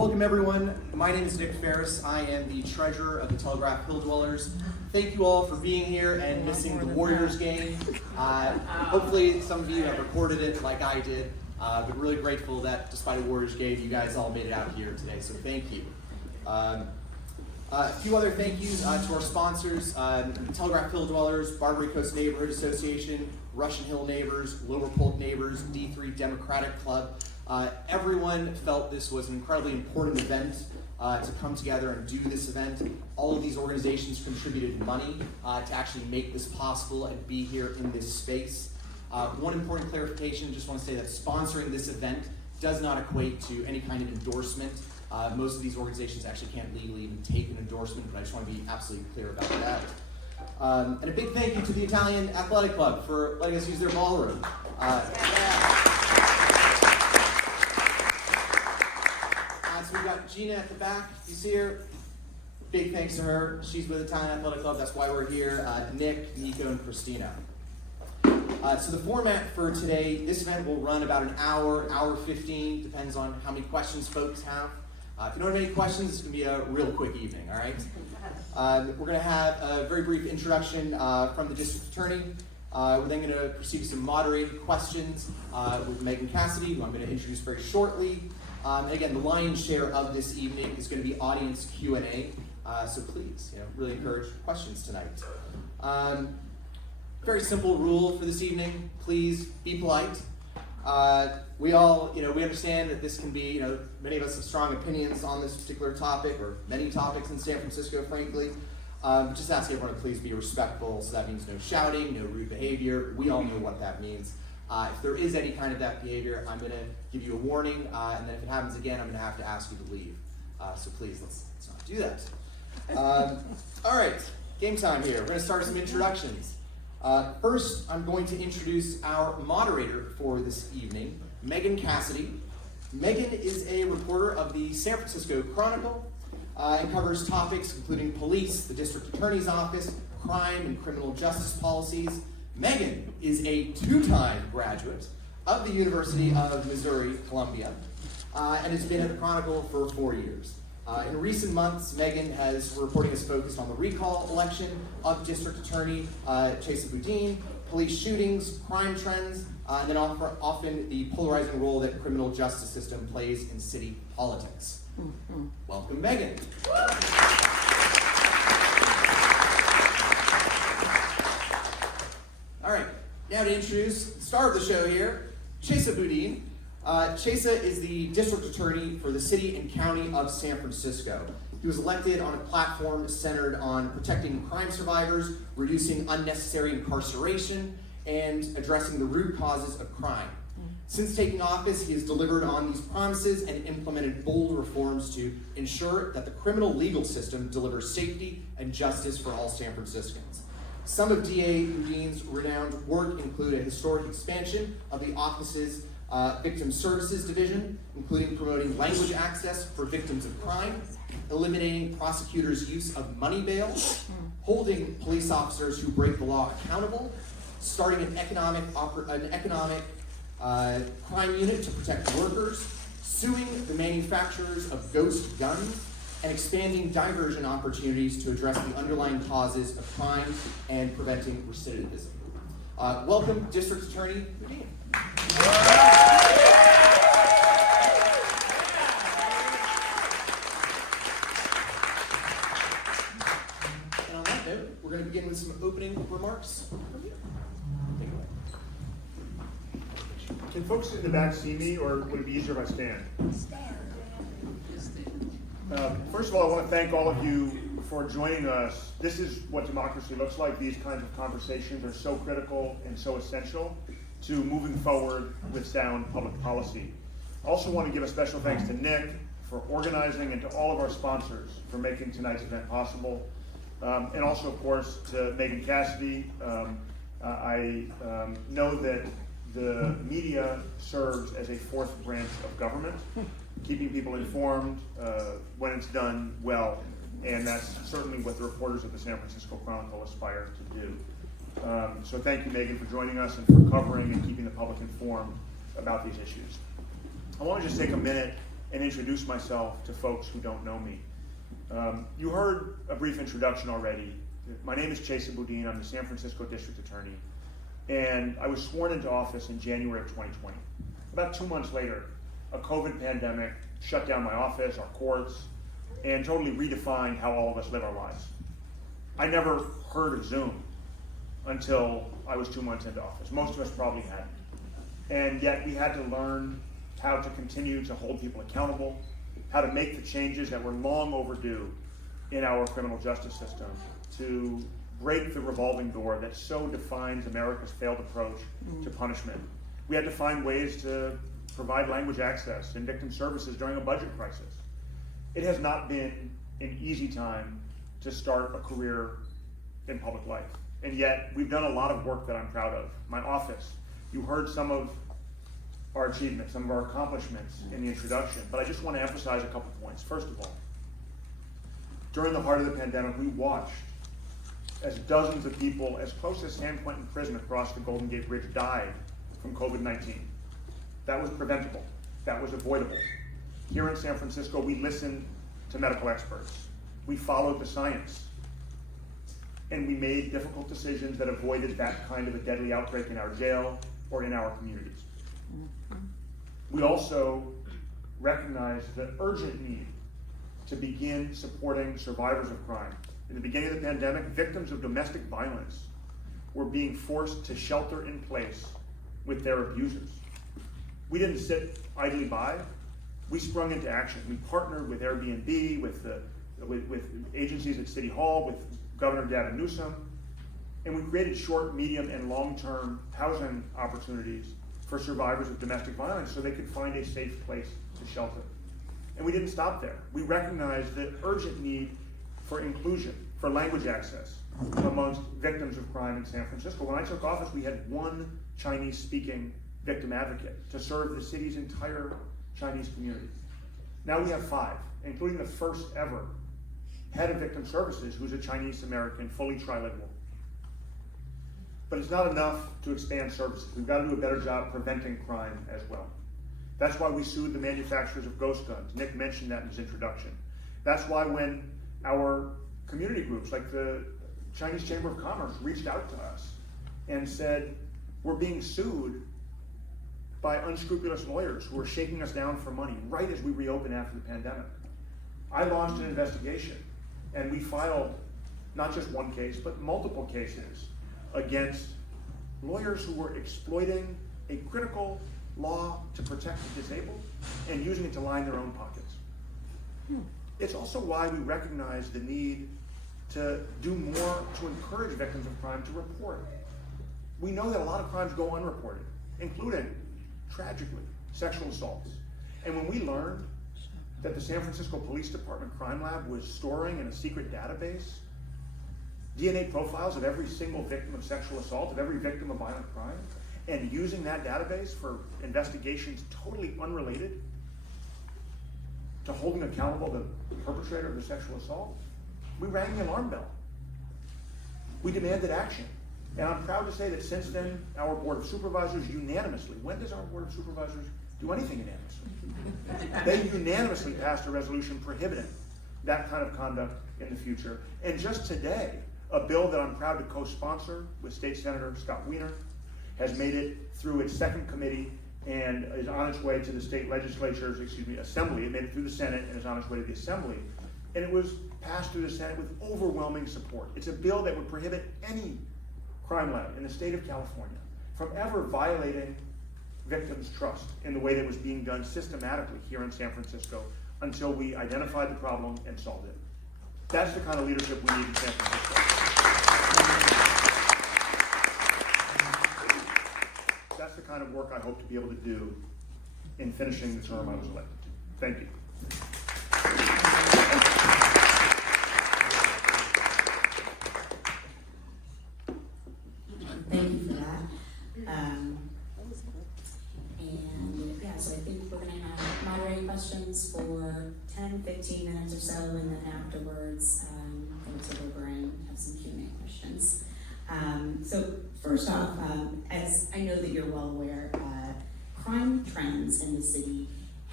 Welcome everyone. My name is Nick Ferris. I am the treasurer of the Telegraph Hill Dwellers. Thank you all for being here and missing the Warriors game. Hopefully some of you have recorded it like I did, but really grateful that despite a Warriors game, you guys all made it out here today, so thank you. A few other thank yous to our sponsors, Telegraph Hill Dwellers, Barbary Coast Neighborhood Association, Russian Hill Neighbors, Lower Polk Neighbors, D3 Democratic Club. Everyone felt this was an incredibly important event to come together and do this event. All of these organizations contributed money to actually make this possible and be here in this space. One important clarification, just want to say that sponsoring this event does not equate to any kind of endorsement. Most of these organizations actually can't legally even take an endorsement, but I just want to be absolutely clear about that. And a big thank you to the Italian Athletic Club for letting us use their ballroom. So we've got Gina at the back. You see her? Big thanks to her. She's with the Italian Athletic Club. That's why we're here. Nick, Nico, and Christina. So the format for today, this event will run about an hour 15. Depends on how many questions folks have. If you don't have any questions, it's going to be a real quick evening, all right? We're going to have a very brief introduction from the district attorney. We're then going to proceed to some moderated questions with Megan Cassidy, who I'm going to introduce very shortly. And again, the lion's share of this evening is going to be audience Q&A. So please, really encourage questions tonight. Very simple rule for this evening. Please be polite. We all, we understand that this can be, many of us have strong opinions on this particular topic, or many topics in San Francisco, frankly. Just ask everyone to please be respectful. So that means no shouting, no rude behavior. We all know what that means. If there is any kind of that behavior, I'm going to give you a warning, and then if it happens again, I'm going to have to ask you to leave. So please, let's not do that. All right, game time here. We're going to start some introductions. First, I'm going to introduce our moderator for this evening, Megan Cassidy. Megan is a reporter of the San Francisco Chronicle and covers topics including police, the district attorney's office, crime and criminal justice policies. Megan is a two-time graduate of the University of Missouri-Columbia and has been at the Chronicle for 4 years. In recent months, Megan reporting has focused on the recall election of District Attorney Chesa Boudin, police shootings, crime trends, and then often the polarizing role that criminal justice system plays in city politics. Welcome, Megan. All right, now to introduce the star of the show here, Chesa Boudin. Chesa is the district attorney for the city and county of San Francisco. He was elected on a platform centered on protecting crime survivors, reducing unnecessary incarceration, and addressing the root causes of crime. Since taking office, he has delivered on these promises and implemented bold reforms to ensure that the criminal legal system delivers safety and justice for all San Franciscans. Some of DA Boudin's renowned work include a historic expansion of the office's Victim Services Division, including promoting language access for victims of crime, eliminating prosecutors' use of money bail, holding police officers who break the law accountable, starting an economic crime unit to protect workers, suing the manufacturers of ghost guns, and expanding diversion opportunities to address the underlying causes of crime and preventing recidivism. Welcome, District Attorney Boudin. And on that note, we're going to begin with some opening remarks from you. Take it away. Can folks in the back see me, or would it be easier if I stand? First of all, I want to thank all of you for joining us. This is what democracy looks like. These kinds of conversations are so critical and so essential to moving forward with sound public policy. I also want to give a special thanks to Nick for organizing and to all of our sponsors for making tonight's event possible. And also, of course, to Megan Cassidy. I know that the media serves as a fourth branch of government, keeping people informed when it's done well, and that's certainly what the reporters of the San Francisco Chronicle aspire to do. So thank you, Megan, for joining us and for covering and keeping the public informed about these issues. I want to just take a minute and introduce myself to folks who don't know me. You heard a brief introduction already. My name is Chesa Boudin. I'm the San Francisco District Attorney, and I was sworn into office in January of 2020. About 2 months later, a COVID pandemic shut down my office, our courts, and totally redefined how all of us live our lives. I never heard of Zoom until I was 2 months into office. Most of us probably hadn't. And yet we had to learn how to continue to hold people accountable, how to make the changes that were long overdue in our criminal justice system to break the revolving door that so defines America's failed approach to punishment. We had to find ways to provide language access and victim services during a budget crisis. It has not been an easy time to start a career in public life. And yet we've done a lot of work that I'm proud of. My office, you heard some of our achievements, some of our accomplishments in the introduction, but I just want to emphasize a couple points. First of all, during the heart of the pandemic, we watched as dozens of people as close as San Quentin Prison across the Golden Gate Bridge died from COVID-19. That was preventable. That was avoidable. Here in San Francisco, we listened to medical experts. We followed the science. And we made difficult decisions that avoided that kind of a deadly outbreak in our jail or in our communities. We also recognized the urgent need to begin supporting survivors of crime. In the beginning of the pandemic, victims of domestic violence were being forced to shelter in place with their abusers. We didn't sit idly by. We sprung into action. We partnered with Airbnb, with agencies at City Hall, with Governor Gavin Newsom, and we created short, medium, and long-term housing opportunities for survivors of domestic violence so they could find a safe place to shelter. And we didn't stop there. We recognized the urgent need for inclusion, for language access amongst victims of crime in San Francisco. When I took office, we had one Chinese-speaking victim advocate to serve the city's entire Chinese community. Now we have 5, including the first ever head of victim services who's a Chinese American, fully trilingual. But it's not enough to expand services. We've got to do a better job preventing crime as well. That's why we sued the manufacturers of ghost guns. Nick mentioned that in his introduction. That's why when our community groups like the Chinese Chamber of Commerce reached out to us and said, we're being sued by unscrupulous lawyers who are shaking us down for money right as we reopen after the pandemic. I launched an investigation, and we filed not just one case, but multiple cases against lawyers who were exploiting a critical law to protect the disabled and using it to line their own pockets. It's also why we recognize the need to do more to encourage victims of crime to report. We know that a lot of crimes go unreported, including, tragically, sexual assaults. And when we learned that the San Francisco Police Department Crime Lab was storing in a secret database DNA profiles of every single victim of sexual assault, of every victim of violent crime, and using that database for investigations totally unrelated to holding accountable the perpetrator of the sexual assault, we rang the alarm bell. We demanded action. And I'm proud to say that since then, our Board of Supervisors unanimously, when does our Board of Supervisors do anything unanimously? They unanimously passed a resolution prohibiting that kind of conduct in the future. And just today, a bill that I'm proud to co-sponsor with State Senator Scott Wiener has made it through its second committee and is on its way to the state legislature's, assembly. It made it through the Senate and is on its way to the assembly. And it was passed through the Senate with overwhelming support. It's a bill that would prohibit any crime lab in the state of California from ever violating victims' trust in the way that was being done systematically here in San Francisco until we identified the problem and solved it. That's the kind of leadership we need in San Francisco. That's the kind of work I hope to be able to do in finishing the term I was elected to. Thank you. Thank you for that. And yeah, so I think we're going to have moderating questions for 10, 15 minutes or so, and then afterwards go to over and have some Q&A questions. So first off, as I know that you're well aware, crime trends in the city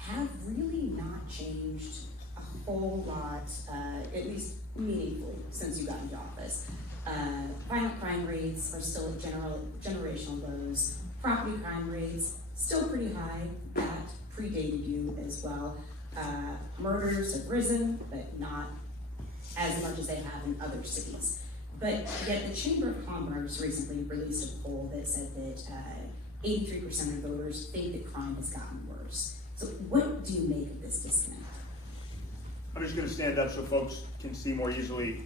have really not changed a whole lot, at least meaningfully, since you got into office. Violent crime rates are still at generational lows. Property crime rates still pretty high. That predated you as well. Murders have risen, but not as much as they have in other cities. But yet the Chamber of Commerce recently released a poll that said that 83% of voters think that crime has gotten worse. So what do you make of this disconnect? I'm just going to stand up so folks can see more easily.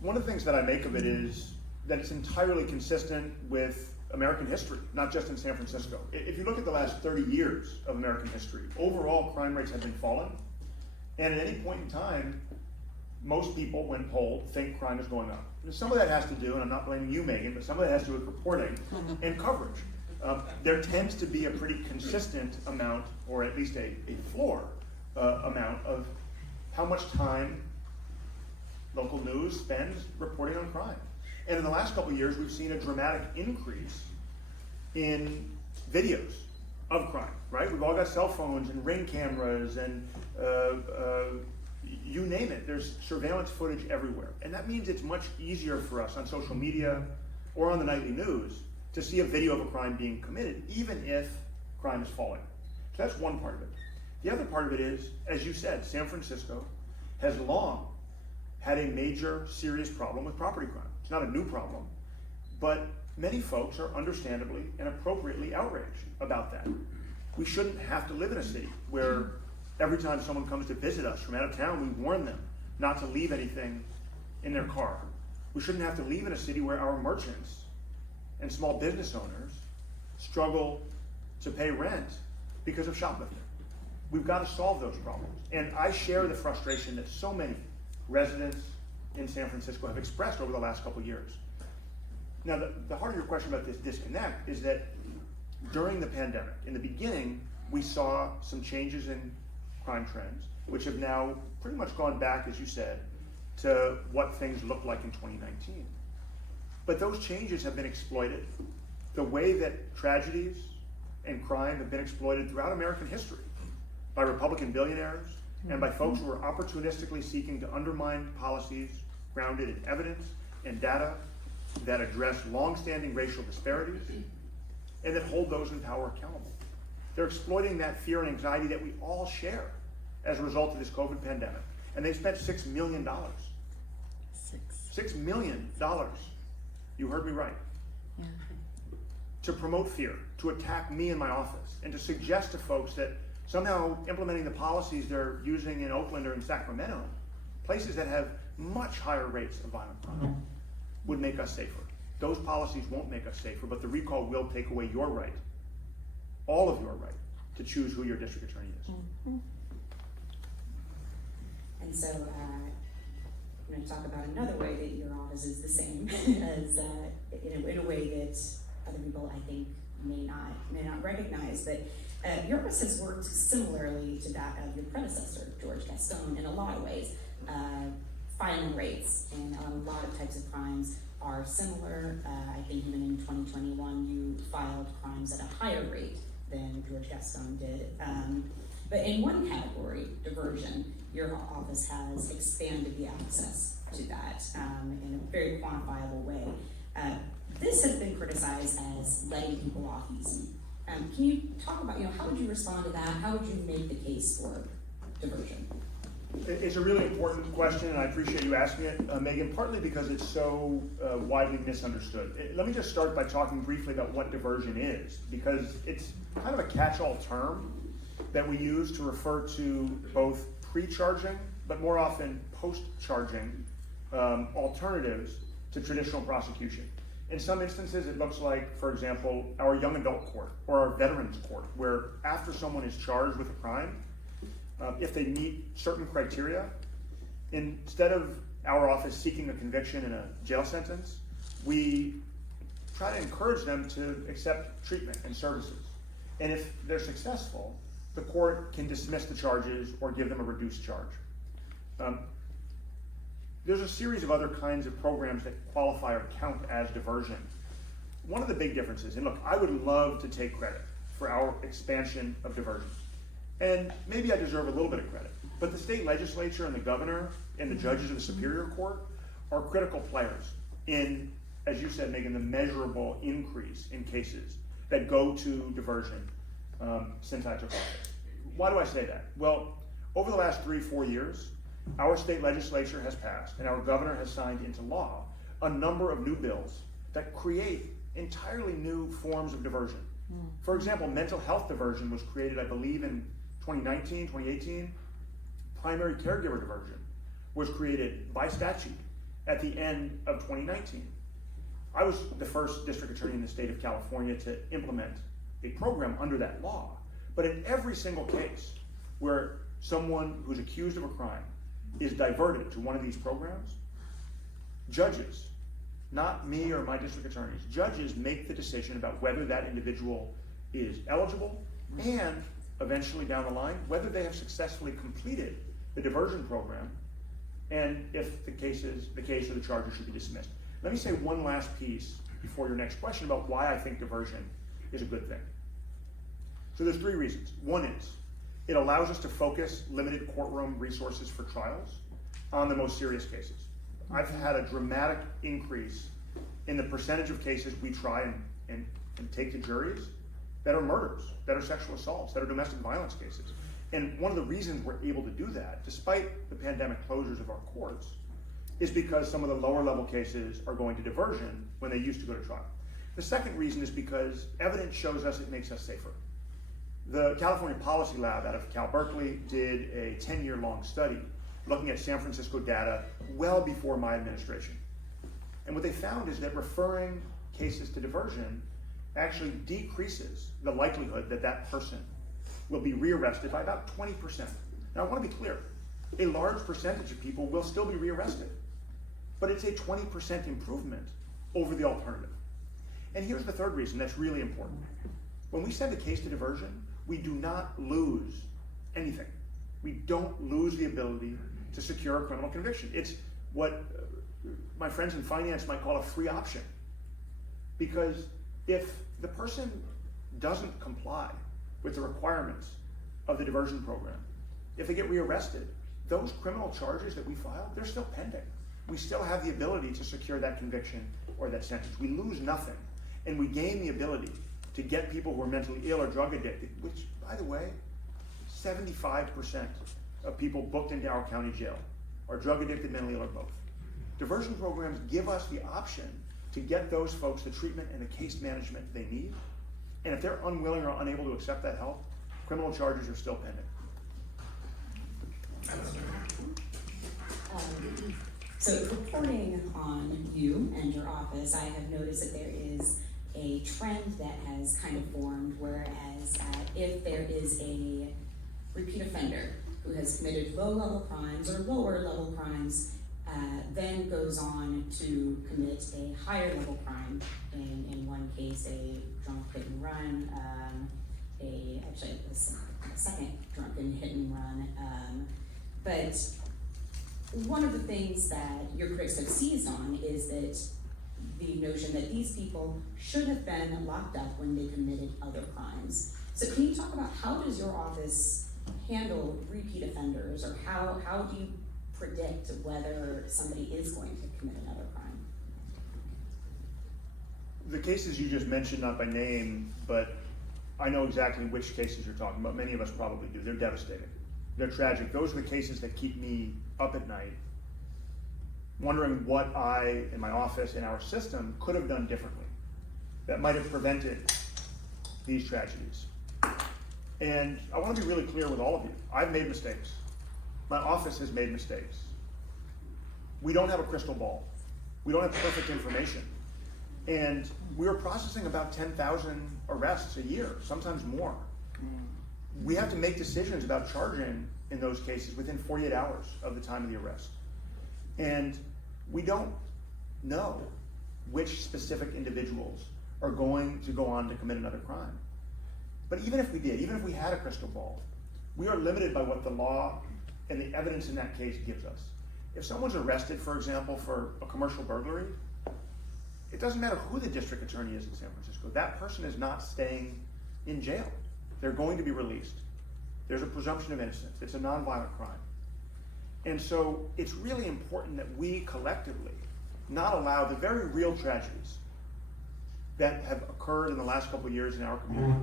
One of the things that I make of it is that it's entirely consistent with American history, not just in San Francisco. If you look at the last 30 years of American history, overall crime rates have been falling. And at any point in time, most people, when polled, think crime is going up. And some of that has to do, and I'm not blaming you, Megan, but some of that has to do with reporting and coverage. There tends to be a pretty consistent amount, or at least a floor amount of how much time local news spends reporting on crime. And in the last couple of years, we've seen a dramatic increase in videos of crime, right? We've all got cell phones and Ring cameras and you name it. There's surveillance footage everywhere. And that means it's much easier for us on social media or on the nightly news to see a video of a crime being committed, even if crime is falling. So that's one part of it. The other part of it is, as you said, San Francisco has long had a major, serious problem with property crime. It's not a new problem, but many folks are understandably and appropriately outraged about that. We shouldn't have to live in a city where every time someone comes to visit us from out of town, we warn them not to leave anything in their car. We shouldn't have to live in a city where our merchants and small business owners struggle to pay rent because of shoplifting. We've got to solve those problems. And I share the frustration that so many residents in San Francisco have expressed over the last couple of years. Now, the heart of your question about this disconnect is that during the pandemic, in the beginning, we saw some changes in crime trends, which have now pretty much gone back, as you said, to what things looked like in 2019. But those changes have been exploited the way that tragedies and crime have been exploited throughout American history by Republican billionaires and by folks who are opportunistically seeking to undermine policies grounded in evidence and data that address long-standing racial disparities and that hold those in power accountable. They're exploiting that fear and anxiety that we all share as a result of this COVID pandemic. And they've spent $6 million. $6 million. You heard me right. Yeah. To promote fear, to attack me in my office, and to suggest to folks that somehow implementing the policies they're using in Oakland or in Sacramento, places that have much higher rates of violent crime, would make us safer. Those policies won't make us safer, but the recall will take away your right, all of your right, to choose who your district attorney is. And so I'm going to talk about another way that your office is the same as in a way that other people I think may not recognize. But your office has worked similarly to that of your predecessor, George Gaston, in a lot of ways. Filing rates in a lot of types of crimes are similar. I think even in 2021 you filed crimes at a higher rate than George Gaston did. But in one category, diversion, your office has expanded the access to that in a very quantifiable way. This has been criticized as letting people off easy. Can you talk about, how would you respond to that? How would you make the case for diversion? It's a really important question, and I appreciate you asking it, Megan, partly because it's so widely misunderstood. Let me just start by talking briefly about what diversion is, because it's kind of a catch-all term that we use to refer to both pre-charging, but more often post-charging alternatives to traditional prosecution. In some instances, it looks like, for example, our young adult court or our veterans court, where after someone is charged with a crime, if they meet certain criteria, instead of our office seeking a conviction and a jail sentence, we try to encourage them to accept treatment and services. And if they're successful, the court can dismiss the charges or give them a reduced charge. There's a series of other kinds of programs that qualify or count as diversion. One of the big differences, and look, I would love to take credit for our expansion of diversion. And maybe I deserve a little bit of credit, but the state legislature and the governor and the judges of the Superior Court are critical players in, as you said, making the measurable increase in cases that go to diversion since I took office. Why do I say that? Well, over the last 3-4 years, our state legislature has passed and our governor has signed into law a number of new bills that create entirely new forms of diversion. For example, mental health diversion was created, I believe, in 2019, 2018. Primary caregiver diversion was created by statute at the end of 2019. I was the first district attorney in the state of California to implement a program under that law. But in every single case where someone who's accused of a crime is diverted to one of these programs, judges, not me or my district attorneys, judges make the decision about whether that individual is eligible and eventually down the line, whether they have successfully completed the diversion program and if the case or the charges should be dismissed. Let me say one last piece before your next question about why I think diversion is a good thing. So there's 3 reasons. One is, it allows us to focus limited courtroom resources for trials on the most serious cases. I've had a dramatic increase in the percentage of cases we try and take to juries that are murders, that are sexual assaults, that are domestic violence cases. And one of the reasons we're able to do that, despite the pandemic closures of our courts, is because some of the lower level cases are going to diversion when they used to go to trial. The second reason is because evidence shows us it makes us safer. The California Policy Lab out of Cal Berkeley did a 10-year long study looking at San Francisco data well before my administration. And what they found is that referring cases to diversion actually decreases the likelihood that that person will be rearrested by about 20%. Now I want to be clear, a large percentage of people will still be rearrested, but it's a 20% improvement over the alternative. And here's the third reason that's really important. When we send a case to diversion, we do not lose anything. We don't lose the ability to secure a criminal conviction. It's what my friends in finance might call a free option. Because if the person doesn't comply with the requirements of the diversion program, if they get rearrested, those criminal charges that we filed, they're still pending. We still have the ability to secure that conviction or that sentence. We lose nothing, and we gain the ability to get people who are mentally ill or drug addicted, which, by the way, 75% of people booked into our county jail are drug addicted, mentally ill, or both. Diversion programs give us the option to get those folks the treatment and the case management they need. And if they're unwilling or unable to accept that help, criminal charges are still pending. So reporting on you and your office, I have noticed that there is a trend that has kind of formed, whereas if there is a repeat offender who has committed low-level crimes or lower-level crimes, then goes on to commit a higher-level crime, in one case a drunk hit and run, actually it was a second drunken hit and run, but one of the things that your critics have seized on is that the notion that these people should have been locked up when they committed other crimes. So can you talk about how does your office handle repeat offenders, or how do you predict whether somebody is going to commit another crime? The cases you just mentioned, not by name, but I know exactly which cases you're talking about. Many of us probably do. They're devastating. They're tragic. Those are the cases that keep me up at night, wondering what I, in my office, in our system, could have done differently that might have prevented these tragedies. And I want to be really clear with all of you. I've made mistakes. My office has made mistakes. We don't have a crystal ball. We don't have perfect information. And we are processing about 10,000 arrests a year, sometimes more. We have to make decisions about charging in those cases within 48 hours of the time of the arrest. And we don't know which specific individuals are going to go on to commit another crime. But even if we did, even if we had a crystal ball, we are limited by what the law and the evidence in that case gives us. If someone's arrested, for example, for a commercial burglary, it doesn't matter who the district attorney is in San Francisco. That person is not staying in jail. They're going to be released. There's a presumption of innocence. It's a nonviolent crime. And so it's really important that we collectively not allow the very real tragedies that have occurred in the last couple of years in our community,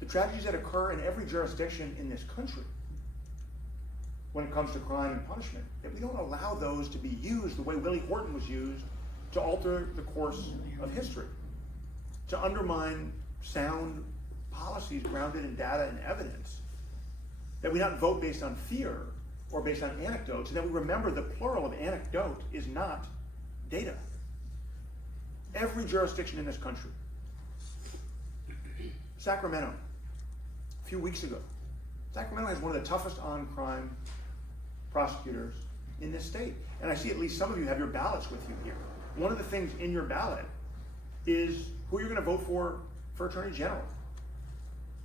the tragedies that occur in every jurisdiction in this country when it comes to crime and punishment, that we don't allow those to be used the way Willie Horton was used to alter the course of history, to undermine sound policies grounded in data and evidence, that we not vote based on fear or based on anecdotes, and that we remember the plural of anecdote is not data. Every jurisdiction in this country. Sacramento, a few weeks ago, Sacramento has one of the toughest on crime prosecutors in this state. And I see at least some of you have your ballots with you here. One of the things in your ballot is who you're going to vote for Attorney General.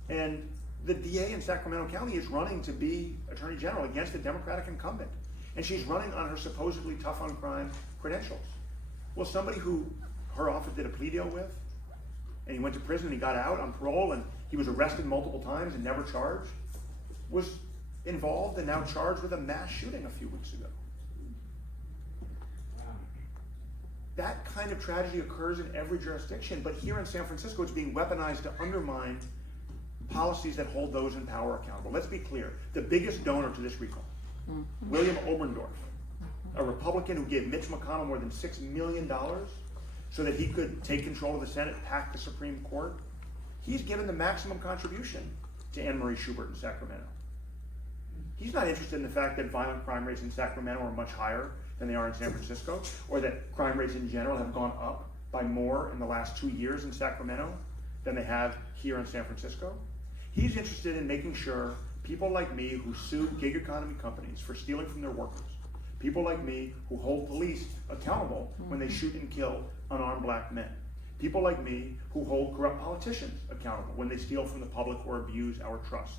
And the DA in Sacramento County is running to be Attorney General against a Democratic incumbent. And she's running on her supposedly tough on crime credentials. Well, somebody who her office did a plea deal with, and he went to prison and he got out on parole and he was arrested multiple times and never charged, was involved and now charged with a mass shooting a few weeks ago. That kind of tragedy occurs in every jurisdiction, but here in San Francisco, it's being weaponized to undermine policies that hold those in power accountable. Let's be clear, the biggest donor to this recall, William Oberndorf, a Republican who gave Mitch McConnell more than $6 million so that he could take control of the Senate, pack the Supreme Court. He's given the maximum contribution to Anne Marie Schubert in Sacramento. He's not interested in the fact that violent crime rates in Sacramento are much higher than they are in San Francisco, or that crime rates in general have gone up by more in the last 2 years in Sacramento than they have here in San Francisco. He's interested in making sure people like me who sue gig economy companies for stealing from their workers, people like me who hold police accountable when they shoot and kill unarmed black men, people like me who hold corrupt politicians accountable when they steal from the public or abuse our trust,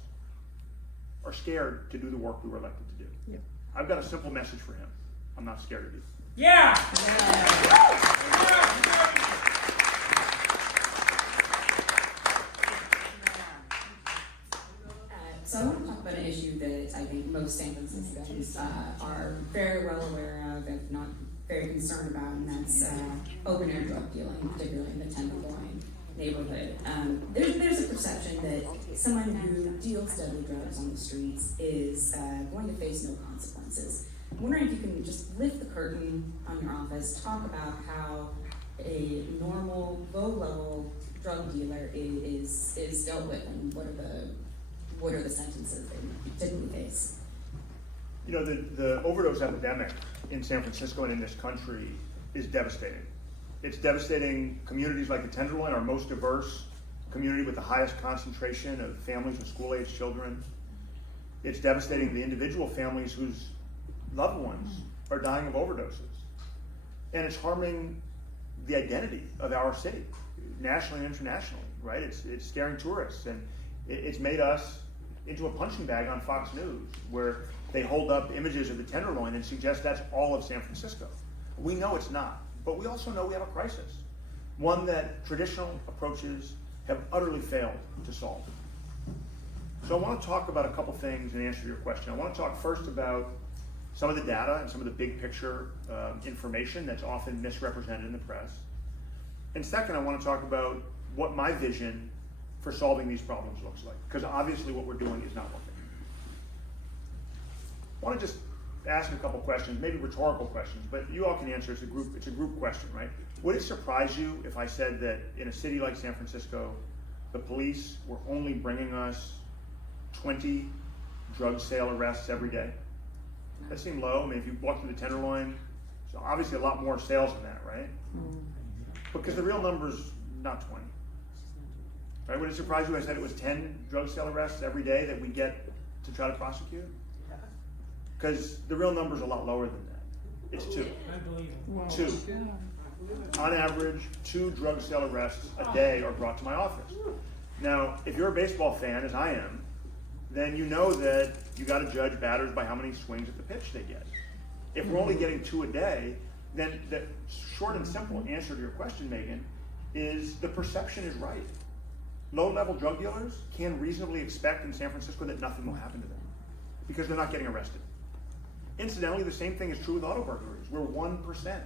are scared to do the work we were elected to do. Yeah. I've got a simple message for him. I'm not scared of you. Yeah! So I want to talk about an issue that I think most San Franciscans are very well aware of, if not very concerned about, and that's open air drug dealing, particularly in the Tenderloin neighborhood. There's a perception that someone who deals deadly drugs on the streets is going to face no consequences. I'm wondering if you can just lift the curtain on your office, talk about how a normal, low-level drug dealer is dealt with, and what are the sentences they typically face? You know, the overdose epidemic in San Francisco and in this country is devastating. It's devastating communities like the Tenderloin, our most diverse community with the highest concentration of families with school-age children. It's devastating the individual families whose loved ones are dying of overdoses. And it's harming the identity of our city, nationally and internationally, right? It's scaring tourists, and it's made us into a punching bag on Fox News, where they hold up images of the Tenderloin and suggest that's all of San Francisco. We know it's not, but we also know we have a crisis, one that traditional approaches have utterly failed to solve. So I want to talk about a couple things and answer your question. I want to talk first about some of the data and some of the big picture information that's often misrepresented in the press. And second, I want to talk about what my vision for solving these problems looks like, because obviously what we're doing is not working. I want to just ask a couple questions, maybe rhetorical questions, but you all can answer. It's a group question, right? Would it surprise you if I said that in a city like San Francisco, the police were only bringing us 20 drug sale arrests every day? That seemed low. I mean, if you walk through the Tenderloin, so obviously a lot more sales than that, right? Because the real number's not 20. Right? Would it surprise you if I said it was 10 drug sale arrests every day that we get to try to prosecute? Because the real number's a lot lower than that. It's 2. Two. On average, 2 drug sale arrests a day are brought to my office. Now, if you're a baseball fan, as I am, then you know that you got to judge batters by how many swings at the pitch they get. If we're only getting 2 a day, then the short and simple answer to your question, Megan, is the perception is right. Low-level drug dealers can reasonably expect in San Francisco that nothing will happen to them because they're not getting arrested. Incidentally, the same thing is true with auto burglaries, where 1%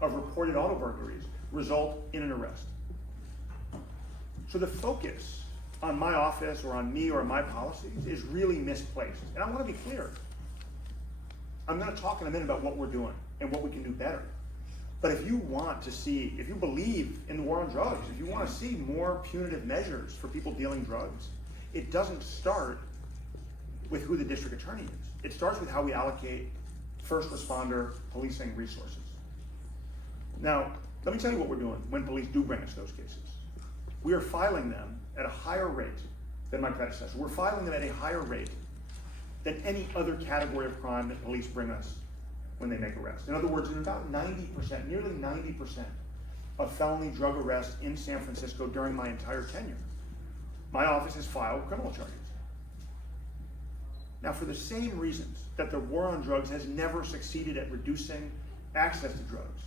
of reported auto burglaries result in an arrest. So the focus on my office or on me or on my policies is really misplaced. And I want to be clear. I'm going to talk in a minute about what we're doing and what we can do better. But if you want to see, if you believe in the war on drugs, if you want to see more punitive measures for people dealing drugs, it doesn't start with who the district attorney is. It starts with how we allocate first responder policing resources. Now, let me tell you what we're doing when police do bring us those cases. We are filing them at a higher rate than my predecessor. We're filing them at a higher rate than any other category of crime that police bring us when they make arrests. In other words, in about 90%, nearly 90% of felony drug arrests in San Francisco during my entire tenure, my office has filed criminal charges. Now, for the same reasons that the war on drugs has never succeeded at reducing access to drugs,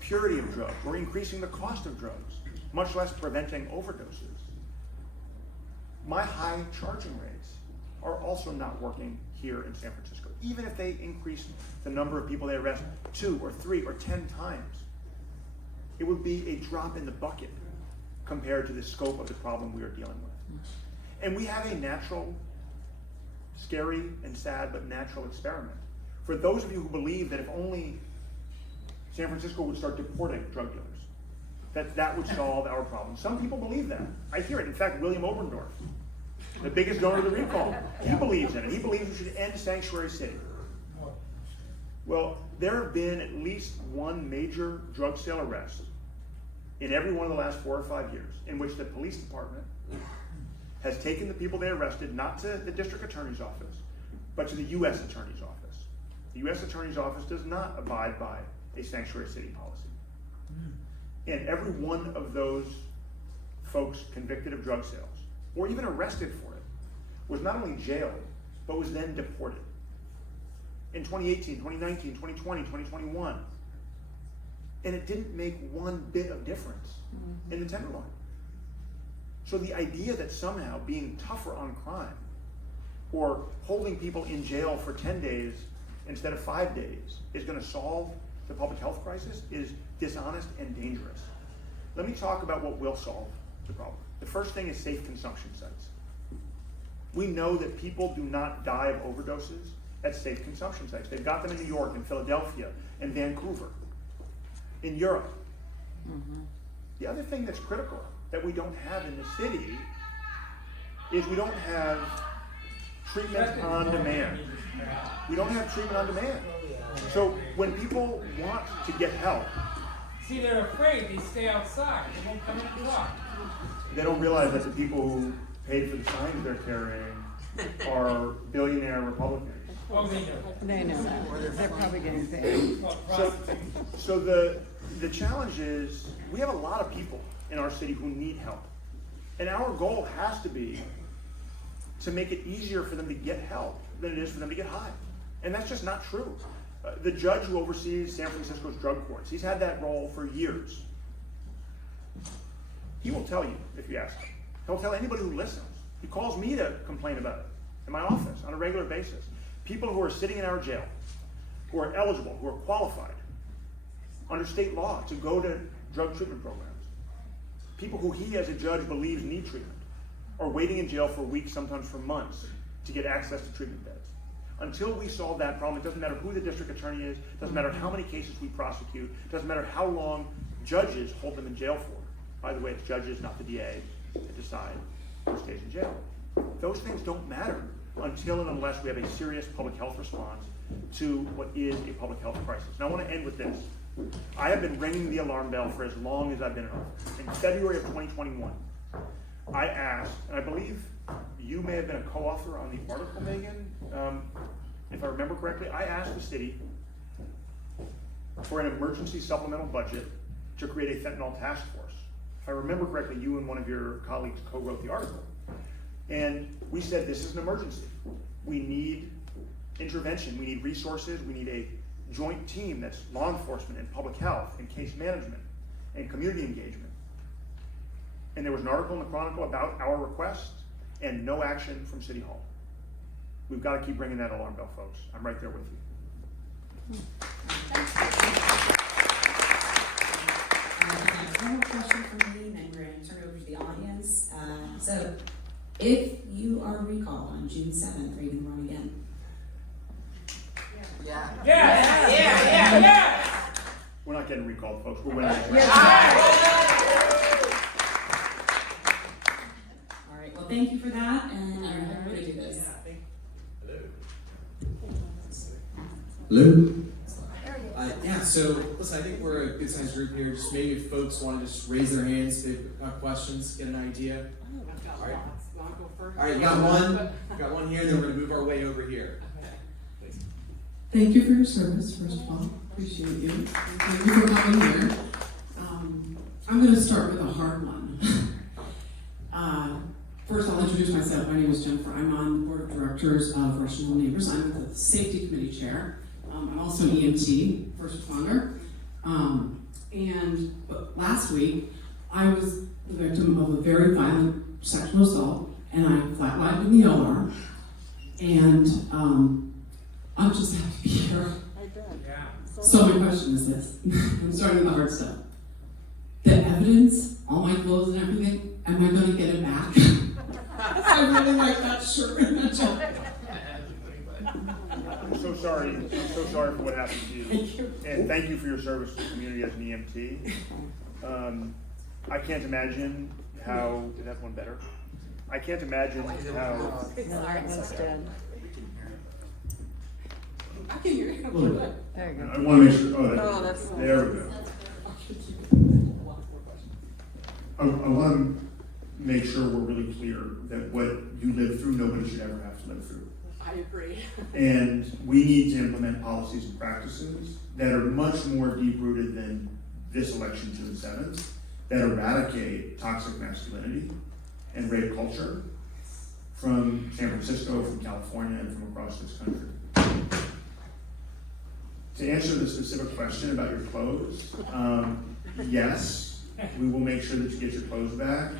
purity of drugs, or increasing the cost of drugs, much less preventing overdoses, my high charging rates are also not working here in San Francisco. Even if they increase the number of people they arrest 2 or 3 or 10 times, it would be a drop in the bucket compared to the scope of the problem we are dealing with. And we have a natural, scary and sad, but natural experiment. For those of you who believe that if only San Francisco would start deporting drug dealers, that would solve our problem. Some people believe that. I hear it. In fact, William Oberndorf, the biggest donor to the recall, he believes in it. He believes we should end sanctuary city. Well, there have been at least one major drug sale arrest in every one of the last 4 or 5 years in which the police department has taken the people they arrested, not to the district attorney's office, but to the U.S. attorney's office. The U.S. attorney's office does not abide by a sanctuary city policy. And every one of those folks convicted of drug sales, or even arrested for it, was not only jailed, but was then deported. In 2018, 2019, 2020, 2021. And it didn't make one bit of difference in the Tenderloin. So the idea that somehow being tougher on crime, or holding people in jail for 10 days instead of 5 days, is going to solve the public health crisis is dishonest and dangerous. Let me talk about what will solve the problem. The first thing is safe consumption sites. We know that people do not die of overdoses at safe consumption sites. They've got them in New York, in Philadelphia, and Vancouver, in Europe. The other thing that's critical that we don't have in the city is we don't have treatment on demand. We don't have treatment on demand. So when people want to get help, see, they're afraid. They stay outside. They won't come in and talk. they don't realize that the people who paid for the signs they're carrying are billionaire Republicans. Oh, they know. They know that. They're probably getting paid. Well, So, prostitutes. so the challenge is we have a lot of people in our city who need help. And our goal has to be to make it easier for them to get help than it is for them to get high. And that's just not true. The judge who oversees San Francisco's drug courts, he's had that role for years. He will tell you if you ask him. He'll tell anybody who listens. He calls me to complain about it in my office on a regular basis. People who are sitting in our jail, who are eligible, who are qualified under state law to go to drug treatment programs. People who he as a judge believes need treatment are waiting in jail for weeks, sometimes for months, to get access to treatment beds. Until we solve that problem, it doesn't matter who the district attorney is, doesn't matter how many cases we prosecute, doesn't matter how long judges hold them in jail for. By the way, it's judges, not the DA, that decide who stays in jail. Those things don't matter until and unless we have a serious public health response to what is a public health crisis. Now I want to end with this. I have been ringing the alarm bell for as long as I've been in office. In February of 2021, I asked, and I believe you may have been a co-author on the article, Megan, if I remember correctly, I asked the city for an emergency supplemental budget to create a fentanyl task force. If I remember correctly, you and one of your colleagues co-wrote the article. And we said this is an emergency. We need intervention, we need resources, we need a joint team that's law enforcement and public health and case management and community engagement and there was an article in the Chronicle about our request, and no action from City Hall. We've got to keep ringing that alarm bell, folks. I'm right there with you. One more question from me, and then we're going to turn it over to the audience. So, if you are recalled on June 7th, are you going to run again? Yeah. We're not getting recalled, folks. We're winning. All right, well, thank you for that, and I remember to do this. Hello? Yeah, so listen, I think we're a good sized group here. Just maybe if folks want to just raise their hands, if they've got questions, get an idea. All right. All right, you got one. Got one here, then we're going to move our way over here. Thank you for your service, first of all. Appreciate you. Thank you for coming here. I'm going to start with a hard one. First, I'll introduce myself. My name is Jennifer. I'm on the board of directors of Russian Neighbors. I'm the safety committee chair. I'm also an EMT, first responder. But last week, I was the victim of a very violent sexual assault, and I flatlined in the OR. And I'm just happy to be here. So my question is this. I'm starting with the hard stuff. The evidence, all my clothes and everything, am I going to get it back? I really like that shirt and that jacket. I'm so sorry. I'm so sorry for what happened to you. Thank you. And thank you for your service to the community as an EMT. I can't imagine how. Is that one better? I can't imagine how. I can hear you. There you go. I want to make sure. Oh, that's there we go. I want to make sure we're really clear that what you lived through, nobody should ever have to live through. I agree. And we need to implement policies and practices that are much more deep-rooted than this election June 7th, that eradicate toxic masculinity and rape culture from San Francisco, from California, and from across this country. To answer the specific question about your clothes, yes, we will make sure that you get your clothes back,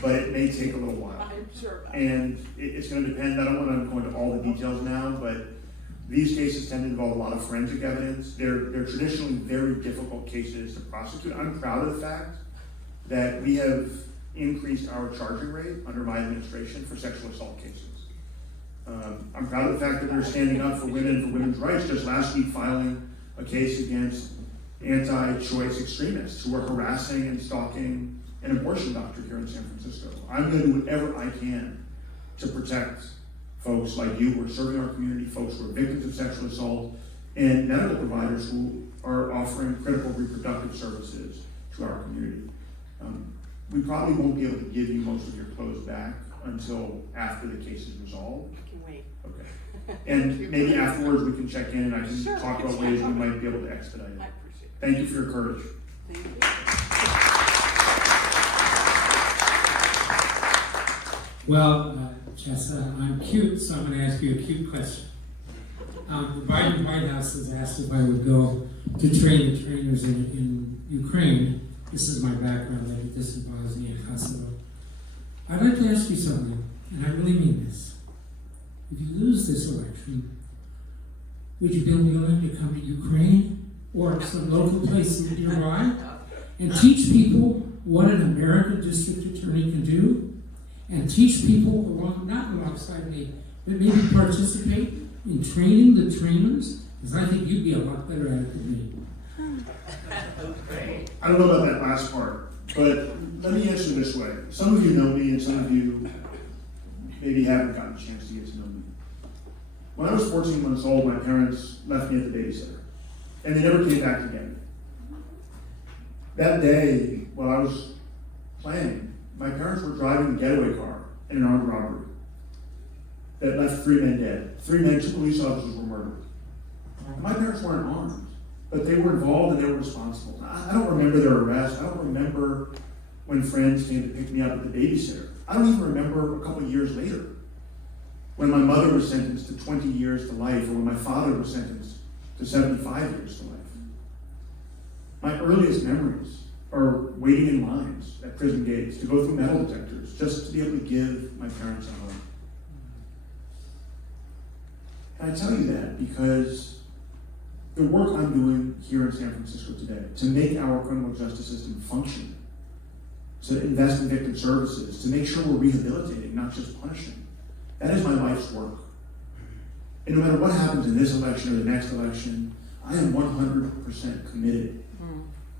but it may take a little while. I'm sure about it. And it's going to depend. I don't want to go into all the details now, but these cases tend to involve a lot of forensic evidence. They're traditionally very difficult cases to prosecute. I'm proud of the fact that we have increased our charging rate under my administration for sexual assault cases. I'm proud of the fact that we're standing up for women and for women's rights. Just last week, filing a case against anti-choice extremists who are harassing and stalking an abortion doctor here in San Francisco. I'm going to do whatever I can to protect folks like you who are serving our community, folks who are victims of sexual assault, and medical providers who are offering critical reproductive services to our community. We probably won't be able to give you most of your clothes back until after the case is resolved. I can wait. Okay. And maybe afterwards we can check in and I can Sure. talk about ways we might be able to expedite I it. appreciate it. Thank you for your courage. Thank you. Well, Chesa, I'm cute, so I'm going to ask you a cute question. The Biden White House has asked if I would go to train the trainers in Ukraine. This is my background. I did this in Bosnia and Kosovo. I'd like to ask you something, and I really mean this. If you lose this election, would you be willing to come to Ukraine or some local place nearby and teach people what an American district attorney can do? And teach people, not alongside me, but maybe participate in training the trainers? Because I think you'd be a lot better at it than me. I don't know about that last part, but let me answer this way. Some of you know me and some of you maybe haven't gotten a chance to get to know me. When I was 14 months old, my parents left me at the babysitter, and they never came back again. That day, while I was playing, my parents were driving a getaway car in an armed robbery that left 3 men dead. 3 men, 2 police officers were murdered. My parents weren't armed, but they were involved and they were responsible. I don't remember their arrest. I don't remember when friends came to pick me up at the babysitter. I don't even remember a couple of years later when my mother was sentenced to 20 years to life or when my father was sentenced to 75 years to life. My earliest memories are waiting in lines at prison gates to go through metal detectors just to be able to give my parents a home. And I tell you that because the work I'm doing here in San Francisco today to make our criminal justice system function, to invest in victim services, to make sure we're rehabilitating, not just punishing, that is my life's work. And no matter what happens in this election or the next election, I am 100% committed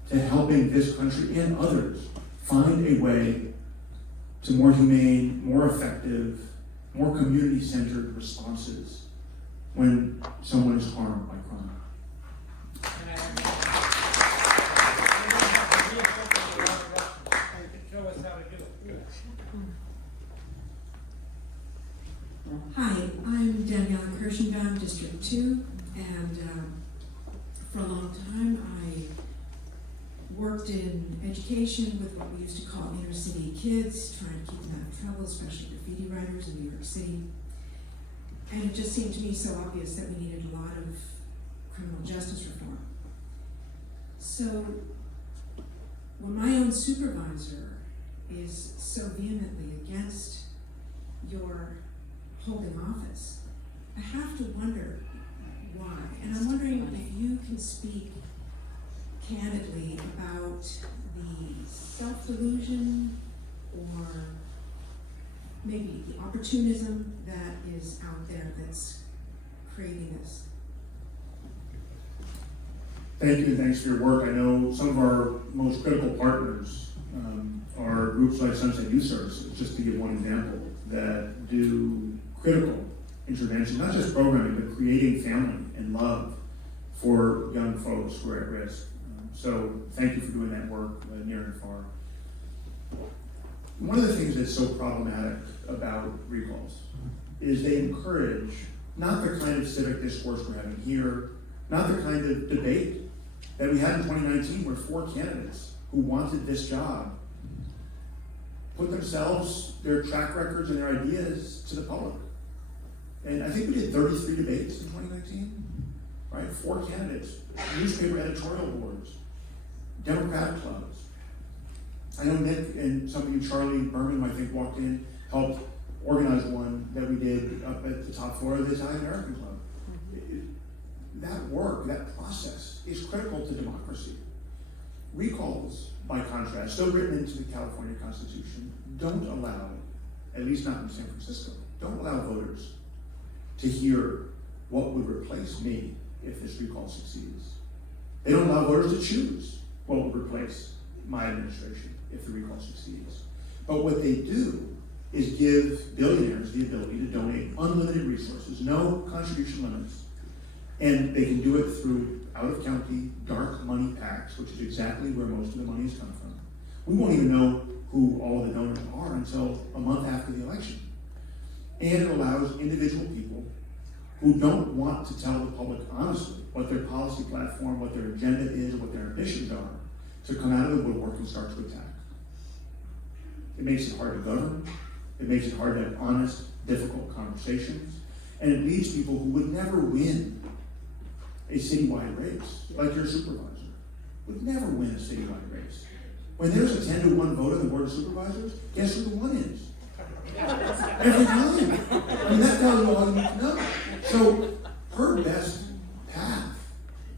to helping this country and others find a way to more humane, more effective, more community-centered responses when someone is harmed by crime. Show us how to do it. Hi, I'm Danielle Kirschenbaum, District 2, and for a long time I worked in education with what we used to call inner city kids, trying to keep them out of trouble, especially graffiti writers in New York City. And it just seemed to me so obvious that we needed a lot of criminal justice reform. So when my own supervisor is so vehemently against your holding office, I have to wonder why. And I'm wondering if you can speak candidly about the self-delusion or maybe the opportunism that is out there that's creating this. Thank you, and thanks for your work. I know some of our most critical partners are groups like Sunset Youth Services, just to give one example, that do critical intervention, not just programming, but creating family and love for young folks who are at risk. So thank you for doing that work near and far. One of the things that's so problematic about recalls is they encourage not the kind of civic discourse we're having here, not the kind of debate that we had in 2019 where 4 candidates who wanted this job put themselves, their track records and their ideas to the public. And I think we did 33 debates in 2019, right? 4 candidates, newspaper editorial boards, Democratic clubs. I know Nick and some of you, Charlie Berman, I think, walked in, helped organize one that we did up at the top floor of the Italian American Club. That work, that process is critical to democracy. Recalls, by contrast, still written into the California Constitution, don't allow, at least not in San Francisco, don't allow voters to hear what would replace me if this recall succeeds. They don't allow voters to choose what would replace my administration if the recall succeeds. But what they do is give billionaires the ability to donate unlimited resources, no contribution limits, and they can do it through out-of-county dark money PACs, which is exactly where most of the money has come from. We won't even know who all the donors are until a month after the election. And it allows individual people who don't want to tell the public honestly what their policy platform, what their agenda is, what their ambitions are, to come out of the woodwork and start to attack. It makes it hard to govern. It makes it hard to have honest, difficult conversations. And it leaves people who would never win a citywide race, like your supervisor, would never win a citywide race. When there's a 10-to-1 vote on the Board of Supervisors, guess who the one is? Every time. I mean, that tells you all you need to know. So her best path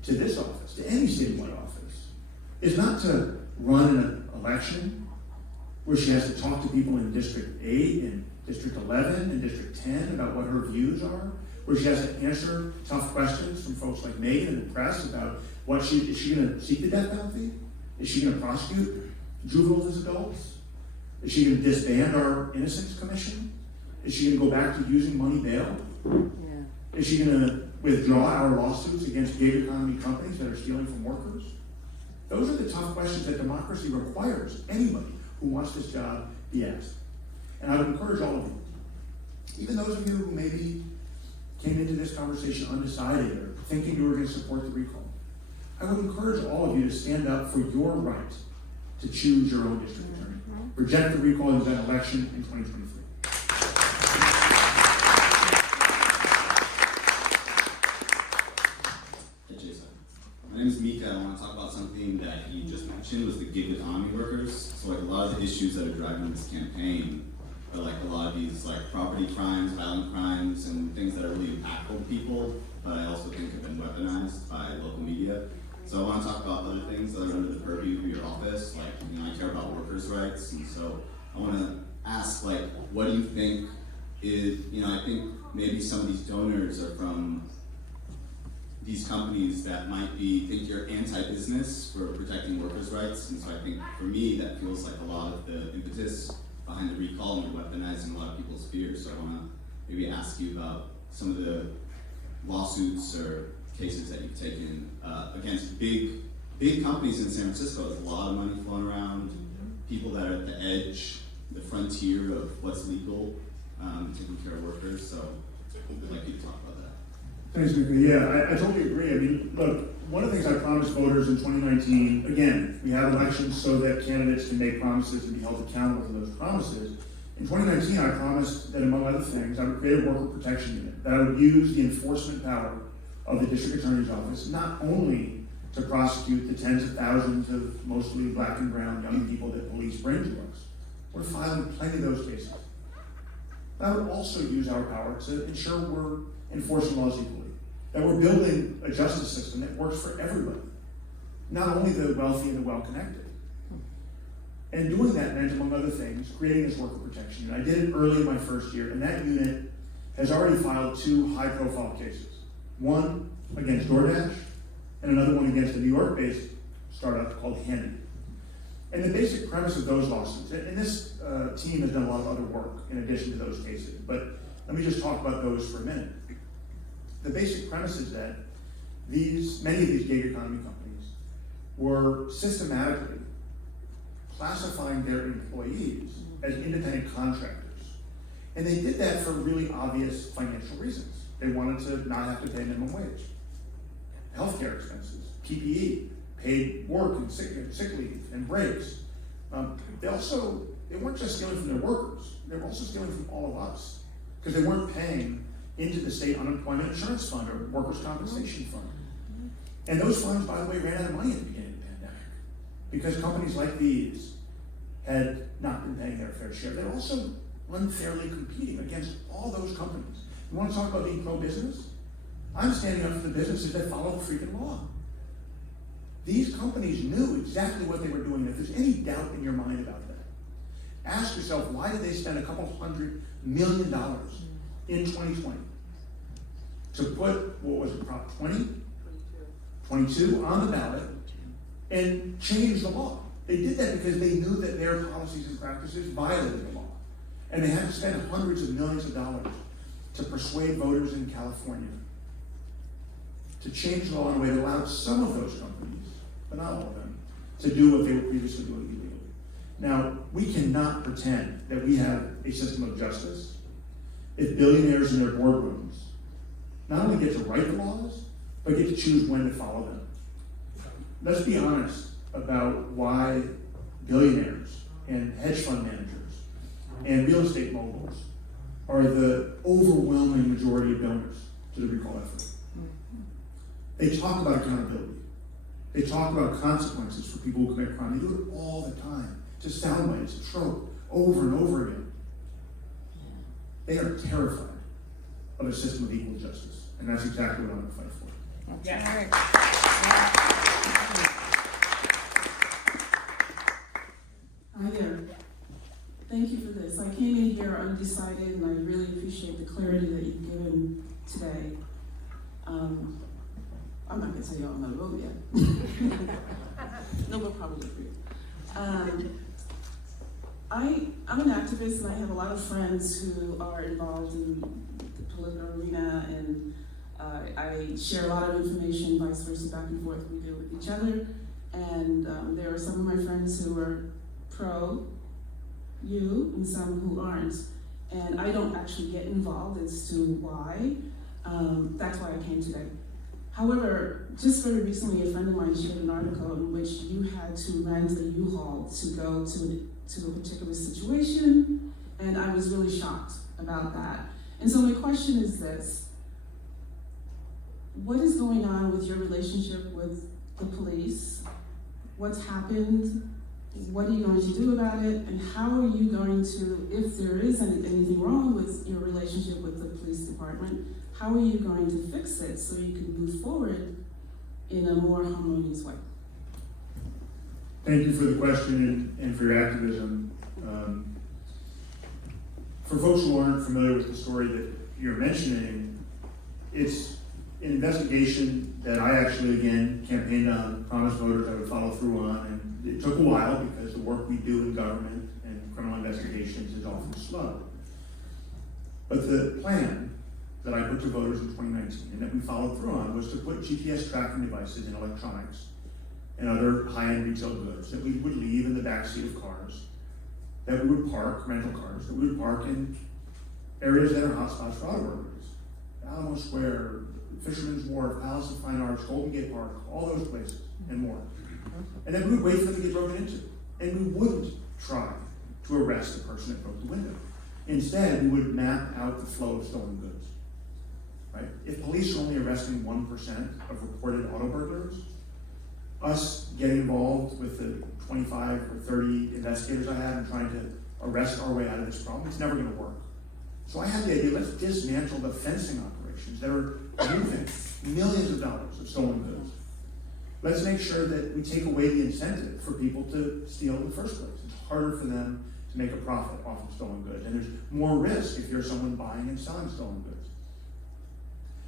to this office, to any citywide office, is not to run an election where she has to talk to people in District 8 and District 11 and District 10 about what her views are, where she has to answer tough questions from folks like Megan and the press about is she going to seek the death penalty? Is she going to prosecute juveniles as adults? Is she going to disband our Innocence Commission? Is she going to go back to using money bail? Yeah. Is she going to withdraw our lawsuits against gig economy companies that are stealing from workers? Those are the tough questions that democracy requires anybody who wants this job be asked. And I would encourage all of you, even those of you who maybe came into this conversation undecided or thinking you were going to support the recall, I would encourage all of you to stand up for your right to choose your own district attorney. Reject the recall of that election in 2023. Hey Jason, my name is Mika. I want to talk about something that you just mentioned, was the gig economy. issues that are driving this campaign are like a lot of these like property crimes, violent crimes, and things that are really impactful to people, but I also think have been weaponized by local media. So I want to talk about other things that are under the purview of your office, like, I care about workers' rights, and so I want to ask, like, what do you think is, I think maybe some of these donors are from these companies that might think you're anti-business for protecting workers' rights, and so I think for me that feels like a lot of the impetus behind the recall, and you're weaponizing a lot of people's fears. So I want to maybe ask you about some of the lawsuits or cases that you've taken against big companies in San Francisco. There's a lot of money flowing around, people that are at the edge, the frontier of what's legal, taking care of workers. So I'd like you to talk about that. Thanks, Mika. Yeah, I totally agree. I mean, look, one of the things I promised voters in 2019, again, we have elections so that candidates can make promises and be held accountable for those promises. In 2019, I promised that, among other things, I would create a worker protection unit, that I would use the enforcement power of the District Attorney's Office, not only to prosecute the tens of thousands of mostly black and brown young people that police bring to us. We're filing plenty of those cases. But I would also use our power to ensure we're enforcing laws equally, that we're building a justice system that works for everybody, not only the wealthy and the well-connected. And doing that meant, among other things, creating this worker protection unit. I did it early in my first year, and that unit has already filed 2 high-profile cases. One against DoorDash, and another one against a New York-based startup called Handy. And the basic premise of those lawsuits, and this team has done a lot of other work in addition to those cases, but let me just talk about those for a minute. The basic premise is that many of these gig economy companies were systematically classifying their employees as independent contractors. And they did that for really obvious financial reasons. They wanted to not have to pay minimum wage, healthcare expenses, PPE, paid work and sick leave and breaks. They weren't just stealing from their workers, they were also stealing from all of us, because they weren't paying into the state unemployment insurance fund or workers' compensation fund. And those funds, by the way, ran out of money at the beginning of the pandemic, because companies like these had not been paying their fair share. They're also unfairly competing against all those companies. You want to talk about being pro-business? I'm standing up for the businesses that follow the freaking law. These companies knew exactly what they were doing. If there's any doubt in your mind about that, ask yourself, why did they spend a couple $100 million in 2020 to put, what was it, Prop 20? 22 on the ballot and change the law? They did that because they knew that their policies and practices violated the law. And they had to spend hundreds of millions of dollars to persuade voters in California to change the law in a way that allowed some of those companies, but not all of them, to do what they were previously doing illegally. Now, we cannot pretend that we have a system of justice if billionaires in their boardrooms not only get to write the laws, but get to choose when to follow them. Let's be honest about why billionaires and hedge fund managers and real estate moguls are the overwhelming majority of donors to the recall effort. They talk about accountability. They talk about consequences for people who commit crime. They do it all the time. It's a soundbite, it's a trope, over and over again. They are terrified of a system of equal justice, and that's exactly what I'm going to fight for. Yeah. Hi there. Thank you for this. I came in here undecided, and I really appreciate the clarity that you've given today. I'm not going to tell you I'm not vote yet. No, but probably agree. I'm an activist, and I have a lot of friends who are involved in the political arena, and I share a lot of information, vice versa, back and forth we do with each other. And there are some of my friends who are pro you and some who aren't. And I don't actually get involved as to why. That's why I came today. However, just very recently, a friend of mine shared an article in which you had to rent a U-Haul to go to a particular situation, and I was really shocked about that. And so my question is this: what is going on with your relationship with the police? What's happened? what are you going to do about it, and how are you going to, if there is anything wrong with your relationship with the police department, how are you going to fix it so you can move forward in a more harmonious way? Thank you for the question and for your activism. For folks who aren't familiar with the story that you're mentioning, it's an investigation that I actually, again, campaigned on, promised voters I would follow through on, and it took a while because the work we do in government and criminal investigations is often slow. But the plan that I put to voters in 2019 and that we followed through on was to put GPS tracking devices in electronics and other high-end retail goods that we would leave in the backseat of cars, that we would park, rental cars, that we would park in areas that are hotspots for auto burglaries. Alamo Square, Fisherman's Wharf, Palace of Fine Arts, Golden Gate Park, all those places and more. And then we would wait for them to get broken into. And we wouldn't try to arrest the person that broke the window. Instead, we would map out the flow of stolen goods. Right? If police are only arresting 1% of reported auto burglars, us getting involved with the 25 or 30 investigators I have and trying to arrest our way out of this problem, it's never going to work. So I had the idea, let's dismantle the fencing operations that are moving millions of dollars of stolen goods. Let's make sure that we take away the incentive for people to steal in the first place. It's harder for them to make a profit off of stolen goods, and there's more risk if you're someone buying and selling stolen goods.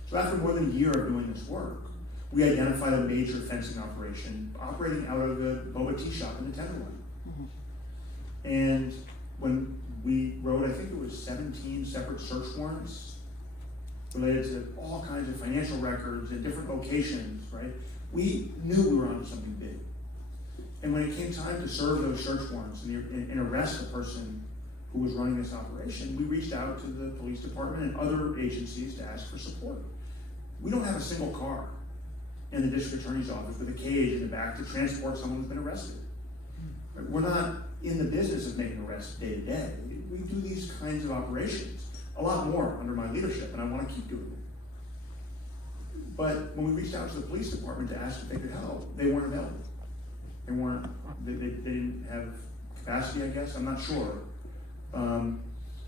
So after more than a year of doing this work, we identified a major fencing operation operating out of the boba tea shop in the Tenderloin. And when we wrote, I think it was 17 separate search warrants related to all kinds of financial records in different locations, right? We knew we were onto something big. And when it came time to serve those search warrants and arrest the person who was running this operation, we reached out to the police department and other agencies to ask for support. We don't have a single car in the district attorney's office with a cage in the back to transport someone who's been arrested. We're not in the business of making arrests day to day. We do these kinds of operations, a lot more under my leadership, and I want to keep doing it. But when we reached out to the police department to ask if they could help, they weren't available. They didn't have capacity, I guess, I'm not sure.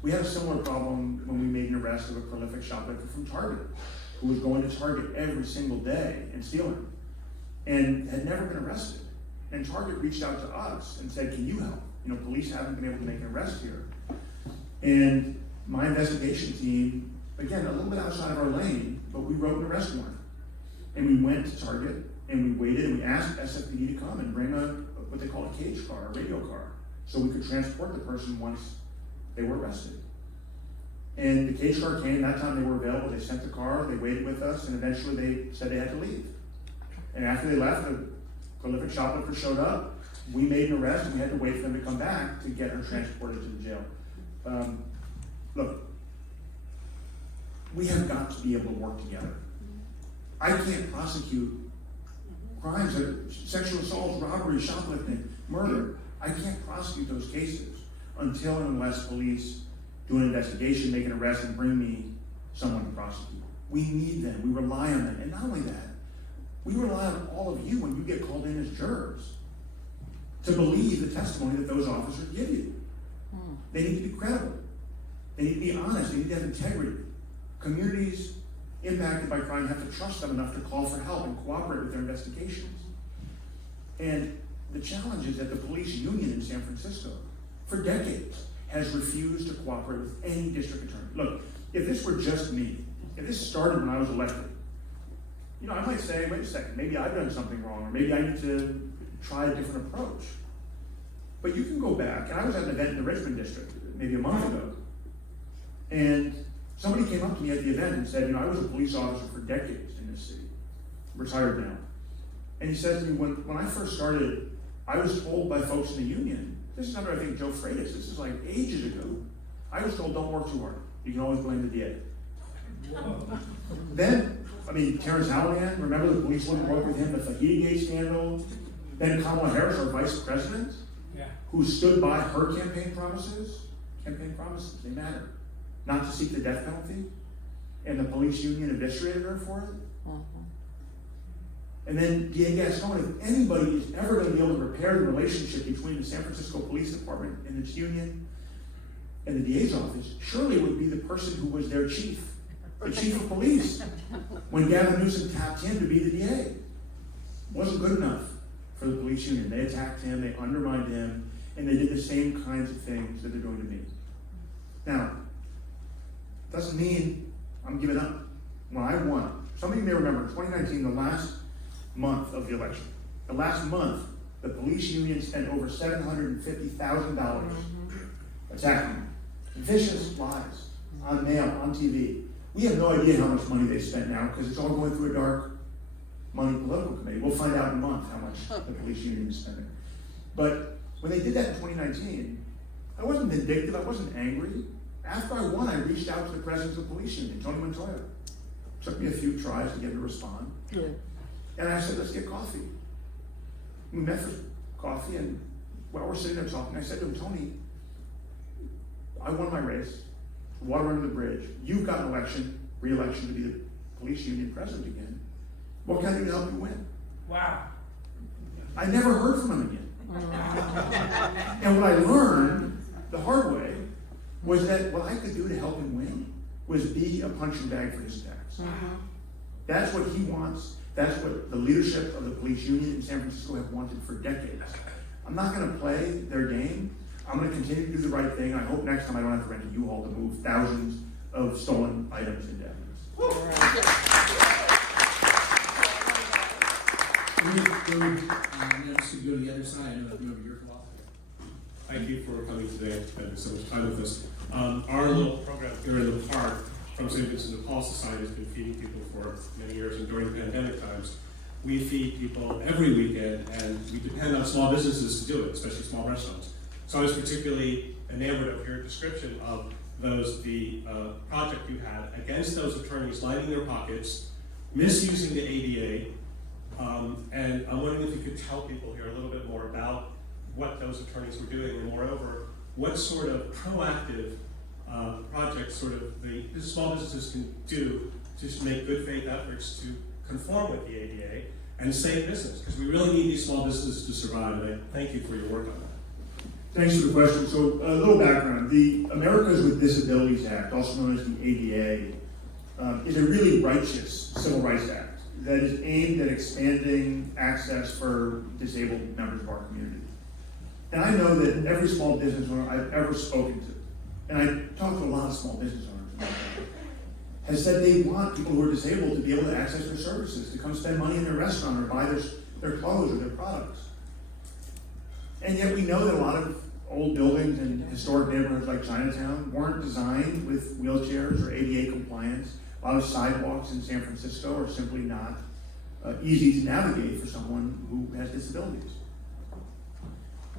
We had a similar problem when we made an arrest of a prolific shoplifter from Target, who was going to Target every single day and stealing, and had never been arrested. And Target reached out to us and said, can you help? You know, police haven't been able to make an arrest here. And my investigation team, again, a little bit outside of our lane, but we wrote an arrest warrant. And we went to Target, and we waited, and we asked SFPD to come and bring what they call a cage car, a radio car, so we could transport the person once they were arrested. And the cage car came, that time they were available, they sent the car, they waited with us, and eventually they said they had to leave. And after they left, the prolific shoplifter showed up, we made an arrest, and we had to wait for them to come back to get her transported to the jail. Look, we have got to be able to work together. I can't prosecute crimes like sexual assaults, robbery, shoplifting, murder. I can't prosecute those cases until and unless police do an investigation, make an arrest, and bring me someone to prosecute. We need them. We rely on them. And not only that, we rely on all of you when you get called in as jurors to believe the testimony that those officers give you. They need to be credible. They need to be honest. They need to have integrity. Communities impacted by crime have to trust them enough to call for help and cooperate with their investigations. And the challenge is that the police union in San Francisco, for decades, has refused to cooperate with any district attorney. Look, if this were just me, if this started when I was elected, you know, I might say, wait a second, maybe I've done something wrong, or maybe I need to try a different approach. But you can go back, and I was at an event in the Richmond district maybe a month ago, and somebody came up to me at the event and said, you know, I was a police officer for decades in this city, retired now. And he said to me, when I first started, I was told by folks in the union, this is under, I think, Joe Freitas, this is like ages ago, I was told, don't work too hard. You can always blame the DA. Then, I mean, Terrence Halligan, remember the police wouldn't work with him, the Fahey scandal. Then Kamala Harris, our vice president, who stood by her campaign promises, they matter. Not to seek the death penalty, and the police union eviscerated her for it. And then DA Gaston, if anybody is ever going to be able to repair the relationship between the San Francisco Police Department and its union and the DA's office, surely it would be the person who was their chief, the chief of police, when Gavin Newsom tapped him to be the DA. Wasn't good enough for the police union. They attacked him, they undermined him, and they did the same kinds of things that they're doing to me. Now, doesn't mean I'm giving up. When I won, some of you may remember, in 2019, the last month of the election, the last month, the police union spent over $750,000 attacking me. Vicious lies on mail, on TV. We have no idea how much money they spent now because it's all going through a dark money political committee. We'll find out in a month how much the police union is spending. But when they did that in 2019, I wasn't vindictive, I wasn't angry. After I won, I reached out to the president of the police union, Tony Montoya. Took me a few tries to get him to respond. Yeah. And I said, let's get coffee. We met for coffee, and while we're sitting there talking, I said to him, Tony, I won my race, water under the bridge. You've got an re-election to be the police union president again. What can I do to help you win? Wow. I never heard from him again. And what I learned the hard way was that what I could do to help him win was be a punching bag for his attacks. That's what he wants. That's what the leadership of the police union in San Francisco have wanted for decades. I'm not going to play their game. I'm going to continue to do the right thing. I hope next time I don't have to rent a U-Haul to move thousands of stolen items into evidence. I'm just going to go to the other side. I know your philosophy. Thank you for coming today and spending so much time with us. Our little program here in the park from St. Vincent de Paul Society has been feeding people for many years, and during the pandemic times, we feed people every weekend, and we depend on small businesses to do it, especially small restaurants. So I was particularly enamored of your description of the project you had against those attorneys lining their pockets, misusing the ADA, and I'm wondering if you could tell people here a little bit more about what those attorneys were doing, and moreover, what sort of proactive projects the small businesses can do to make good faith efforts to conform with the ADA and save business, because we really need these small businesses to survive, and I thank you for your work on that. Thanks for the question. So a little background. The Americans with Disabilities Act, also known as the ADA, is a really righteous civil rights act that is aimed at expanding access for disabled members of our community. And I know that every small business owner I've ever spoken to, and I talked to a lot of small business owners, has said they want people who are disabled to be able to access their services, to come spend money in their restaurant or buy their clothes or their products. And yet we know that a lot of old buildings in historic neighborhoods like Chinatown weren't designed with wheelchairs or ADA compliance. A lot of sidewalks in San Francisco are simply not easy to navigate for someone who has disabilities.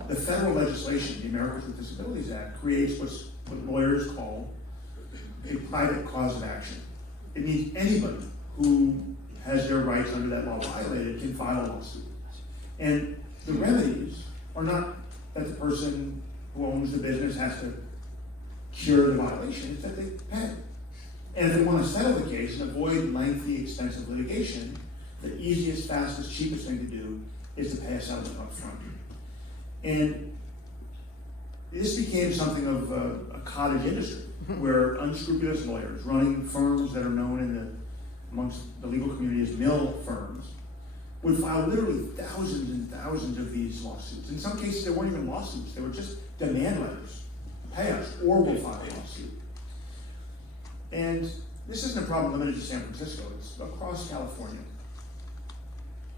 The federal legislation, the Americans with Disabilities Act, creates what lawyers call a private cause of action. It means anybody who has their rights under that law violated can file a lawsuit. And the remedies are not that the person who owns the business has to cure the violation, it's that they pay. And if they want to settle the case and avoid lengthy, expensive litigation, the easiest, fastest, cheapest thing to do is to pay a settlement up front. And this became something of a cottage industry, where unscrupulous lawyers running firms that are known amongst the legal community as mill firms would file literally thousands and thousands of these lawsuits. In some cases, they weren't even lawsuits. They were just demand letters. Pay us, or we'll file a lawsuit. And this isn't a problem limited to San Francisco. It's across California.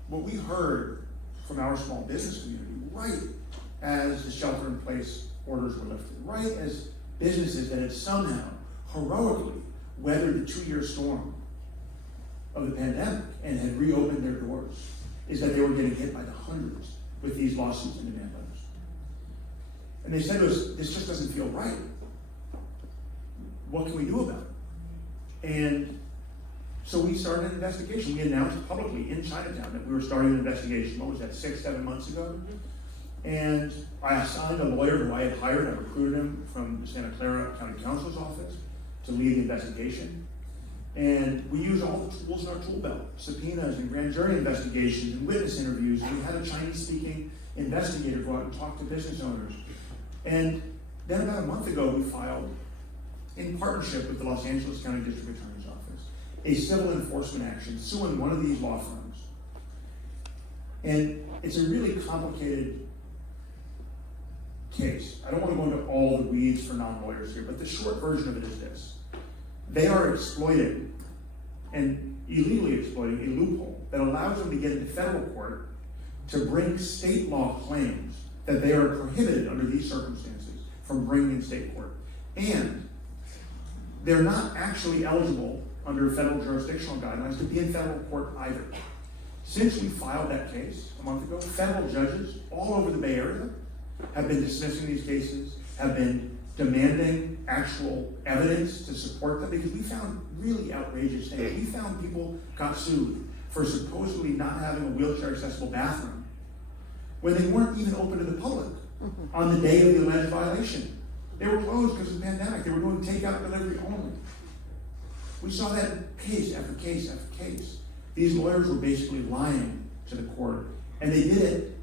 What we heard from our small business community, right as the shelter-in-place orders were lifted, right as businesses that had somehow heroically weathered the 2-year storm of the pandemic and had reopened their doors, is that they were getting hit by the hundreds with these lawsuits and demand letters. And they said to us, this just doesn't feel right. What can we do about it? And so we started an investigation. We announced publicly in Chinatown that we were starting an investigation. What was that, 6-7 months ago? And I assigned a lawyer who I had hired. I recruited him from the Santa Clara County Counsel's office to lead the investigation. And we use all the tools in our tool belt, subpoenas and grand jury investigations and witness interviews. And we had a Chinese-speaking investigator go out and talk to business owners. And then about a month ago, we filed, in partnership with the Los Angeles County District Attorney's Office, a civil enforcement action suing one of these law firms. And it's a really complicated case. I don't want to go into all the weeds for non-lawyers here, but the short version of it is this. They are exploiting and illegally exploiting a loophole that allows them to get into federal court to bring state law claims that they are prohibited under these circumstances from bringing in state court. And they're not actually eligible under federal jurisdictional guidelines to be in federal court either. Since we filed that case a month ago, federal judges all over the Bay Area have been dismissing these cases, have been demanding actual evidence to support them, because we found really outrageous things. We found people got sued for supposedly not having a wheelchair accessible bathroom when they weren't even open to the public on the day of the alleged violation. They were closed because of the pandemic. They were doing takeout delivery only. We saw that case after case after case. These lawyers were basically lying to the court, and they did it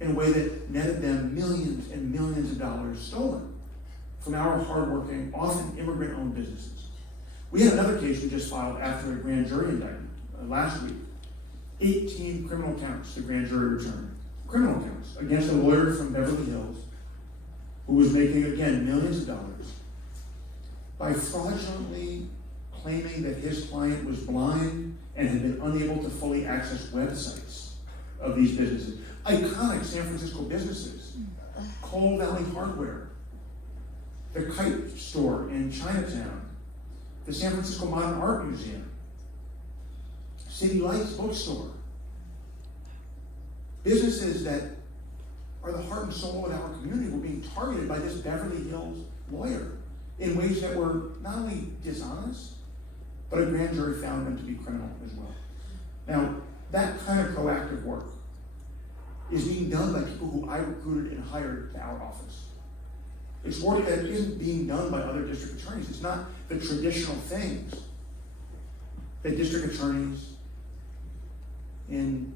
in a way that netted them millions and millions of dollars stolen from our hardworking, often immigrant-owned businesses. We had another case we just filed after a grand jury indictment last week. 18 criminal counts the grand jury returned. Criminal counts against a lawyer from Beverly Hills who was making, again, millions of dollars by fraudulently claiming that his client was blind and had been unable to fully access websites of these businesses. Iconic San Francisco businesses, Coal Valley Hardware, the Kite Store in Chinatown, the San Francisco Modern Art Museum, City Lights Bookstore. Businesses that are the heart and soul of our community were being targeted by this Beverly Hills lawyer in ways that were not only dishonest, but a grand jury found them to be criminal as well. Now, that kind of proactive work is being done by people who I recruited and hired to our office. It's work that isn't being done by other district attorneys. It's not the traditional things that district attorneys in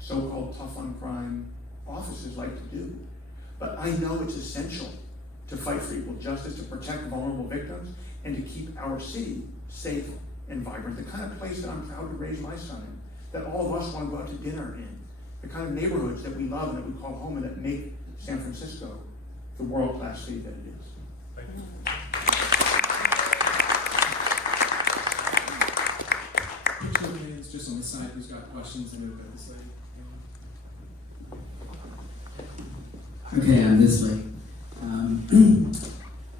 so-called tough on crime offices like to do. But I know it's essential to fight for equal justice, to protect vulnerable victims, and to keep our city safe and vibrant. The kind of place that I'm proud to raise my son in, that all of us want to go out to dinner in, the kind of neighborhoods that we love and that we call home and that make San Francisco the world-class city that it is. Thank you. Put your hands just on the side who's got questions and move this way. Okay, I'm this way.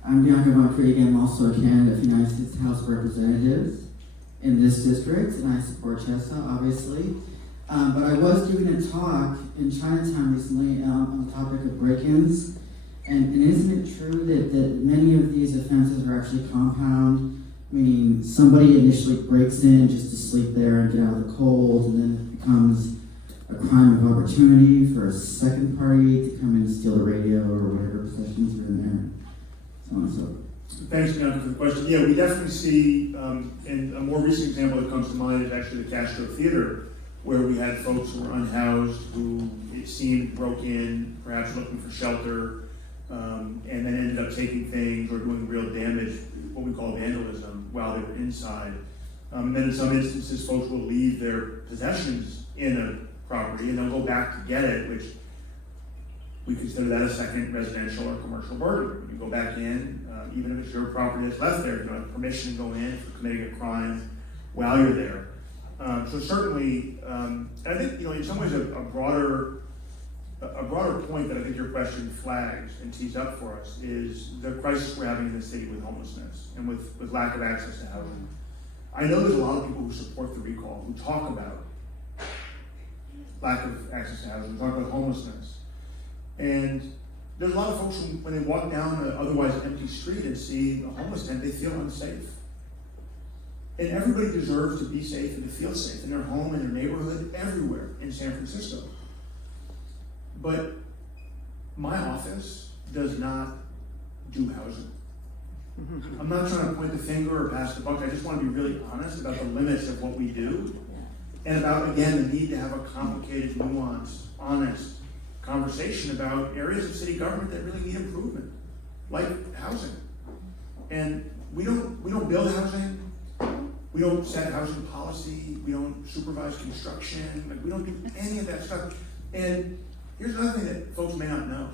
I'm Bianca Von Krieg. I'm also a candidate for United States House of Representatives in this district, and I support Chesa, obviously. But I was giving a talk in Chinatown recently on the topic of break-ins, and isn't it true that many of these offenses are actually compound, meaning somebody initially breaks in just to sleep there and get out of the cold, and then it becomes a crime of opportunity for a second party to come in and steal the radio or whatever possessions are in there, so on and so forth. Thanks, Bianca, for the question. Yeah, we definitely see, and a more recent example that comes to mind is actually the Castro Theater, where we had folks who were unhoused, who it seemed broke in, perhaps looking for shelter, and then ended up taking things or doing real damage, what we call vandalism, while they were inside. Then in some instances, folks will leave their possessions in a property and they'll go back to get it, which we consider that a second residential or commercial burglary. When you go back in, even if it's your property that's left there, you have permission to go in for committing a crime while you're there. So certainly, I think, in some ways a broader point that I think your question flags and tees up for us is the crisis we're having in the city with homelessness and with lack of access to housing. I know there's a lot of people who support the recall, who talk about lack of access to housing, who talk about homelessness. And there's a lot of folks who, when they walk down an otherwise empty street and see a homeless tent, they feel unsafe. And everybody deserves to be safe and to feel safe in their home, in their neighborhood, everywhere in San Francisco. But my office does not do housing. I'm not trying to point the finger or pass the buck. I just want to be really honest about the limits of what we do. And about, again, the need to have a complicated, nuanced, honest conversation about areas of city government that really need improvement, like housing. And we don't build housing. We don't set housing policy. We don't supervise construction. Like, we don't do any of that stuff. And here's another thing that folks may not know.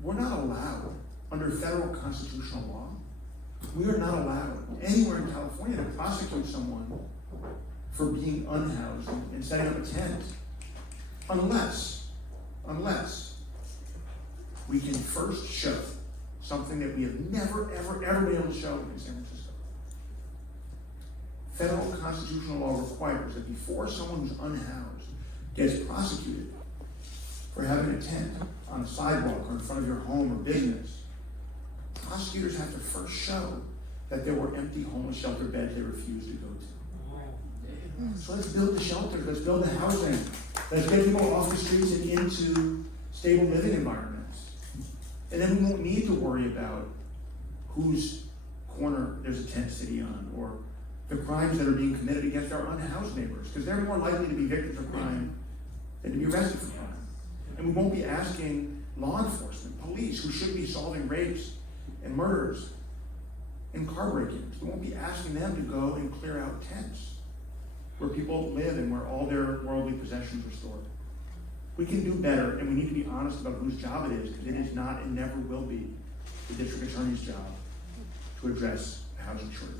We're not allowed, under federal constitutional law, we are not allowed anywhere in California to prosecute someone for being unhoused and setting up a tent, unless we can first show something that we have never, ever, ever been able to show in San Francisco. Federal constitutional law requires that before someone who's unhoused gets prosecuted for having a tent on a sidewalk or in front of your home or business, prosecutors have to first show that there were empty homeless shelter beds they refused to go to. So let's build the shelters, let's build the housing, let's get people off the streets and into stable living environments. And then we won't need to worry about whose corner there's a tent city on, or the crimes that are being committed against our unhoused neighbors, because they're more likely to be victims of crime than to be arrested for crime. And we won't be asking law enforcement, police, who should be solving rapes and murders and car break-ins, we won't be asking them to go and clear out tents where people live and where all their worldly possessions are stored. We can do better, and we need to be honest about whose job it is, because it is not and never will be the district attorney's job to address the housing shortage.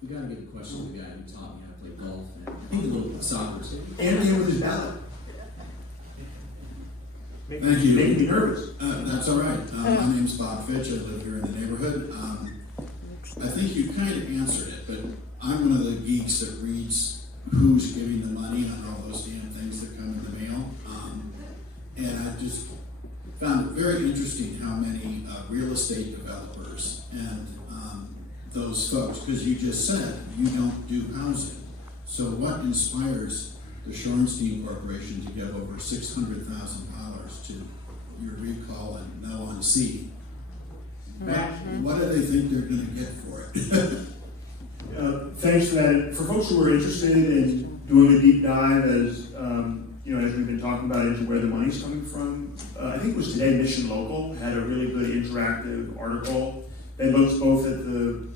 We gotta get a question to the guy who taught me how to play golf and I think a little bit of soccer too. And here with his ballot. Thank you. Making me nervous. That's all right. My name's Bob Fitch. I live here in the neighborhood. I think you kind of answered it, but I'm one of the geeks that reads who's giving the money on all those damn things that come in the mail. And I just found it very interesting how many real estate developers and those folks, because you just said you don't do housing. So what inspires the Shorenstein Corporation to give over $600,000 to your recall and no on C? What do they think they're going to get for it? Thanks for that. For folks who are interested in doing a deep dive, as as we've been talking about, into where the money's coming from, I think it was today Mission Local had a really good interactive article that looks both at the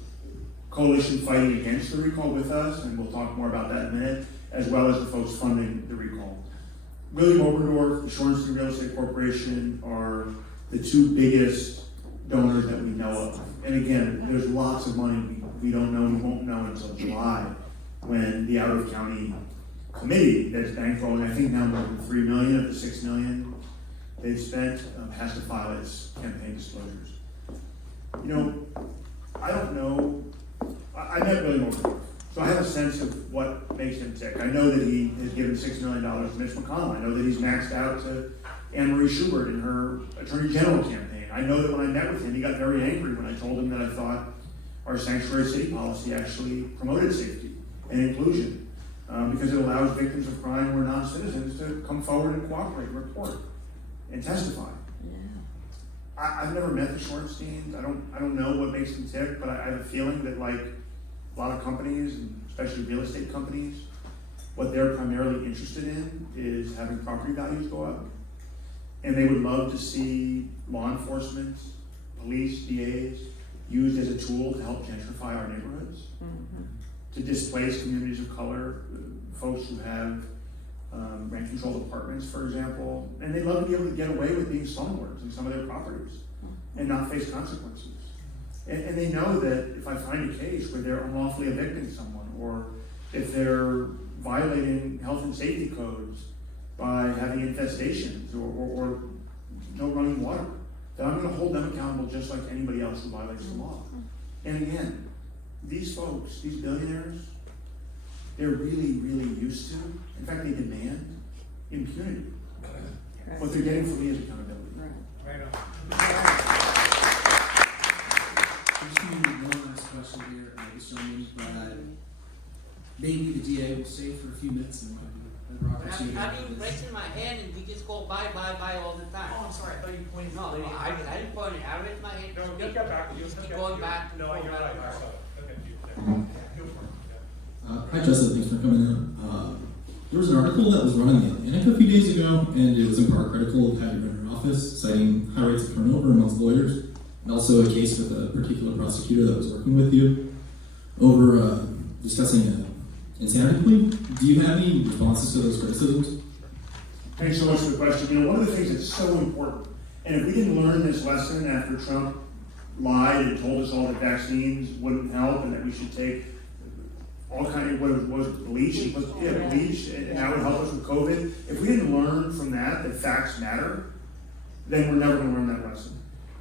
coalition fighting against the recall with us, and we'll talk more about that in a minute, as well as the folks funding the recall. William Oberdorf, the Shorenstein Real Estate Corporation are the two biggest donors that we know of. And again, there's lots of money we don't know, we won't know until July, when the out-of-county committee that's bankrolling, I think now more than $3 million of the $6 million they've spent, has to file its campaign disclosures. I don't know. I met William Oberdorf, so I have a sense of what makes him tick. I know that he has given $6 million to Mitch McConnell. I know that he's maxed out to Anne Marie Schubert in her Attorney General campaign. I know that when I met with him, he got very angry when I told him that I thought our sanctuary city policy actually promoted safety and inclusion, because it allows victims of crime who are non-citizens to come forward and cooperate, report, and testify. I've never met the Shorensteins. I don't know what makes them tick, but I have a feeling that, like a lot of companies, and especially real estate companies, what they're primarily interested in is having property values go up. And they would love to see law enforcement, police, DAs, used as a tool to help gentrify our neighborhoods, to displace communities of color, folks who have rent-controlled apartments, for example, and they'd love to be able to get away with being slumlords in some of their properties and not face consequences. And they know that if I find a case where they're unlawfully evicting someone, or if they're violating health and safety codes by having infestations or no running water, that I'm going to hold them accountable just like anybody else who violates the law. And again, these folks, these billionaires, they're really, really used to, in fact, they demand impunity. What they're getting from me is accountability. Right on. Just one last question here, this gentleman, but maybe the DA will stay for a few minutes and bureaucracy. I've been raising my hand and we just go by all the time. Oh, I'm sorry, I thought you pointed. No, I didn't point it. I raised my hand. No, you'll get back. You'll Just get keep going back. No, you're right. I saw it. Okay, go for it. Hi Jessica, thanks for coming in. There was an article that was run in the Atlantic a few days ago, and it was in part critical of how you run your office, citing high rates of turnover amongst lawyers, and also a case with a particular prosecutor that was working with you over discussing insanity plea. Do you have any responses to those criticisms? Thanks so much for the question. You know, one of the things that's so important, and if we didn't learn this lesson after Trump lied and told us all that vaccines wouldn't help and that we should take all kind of, what was bleach, bleach, and that would help us with COVID. If we didn't learn from that facts matter, then we're never going to learn that lesson.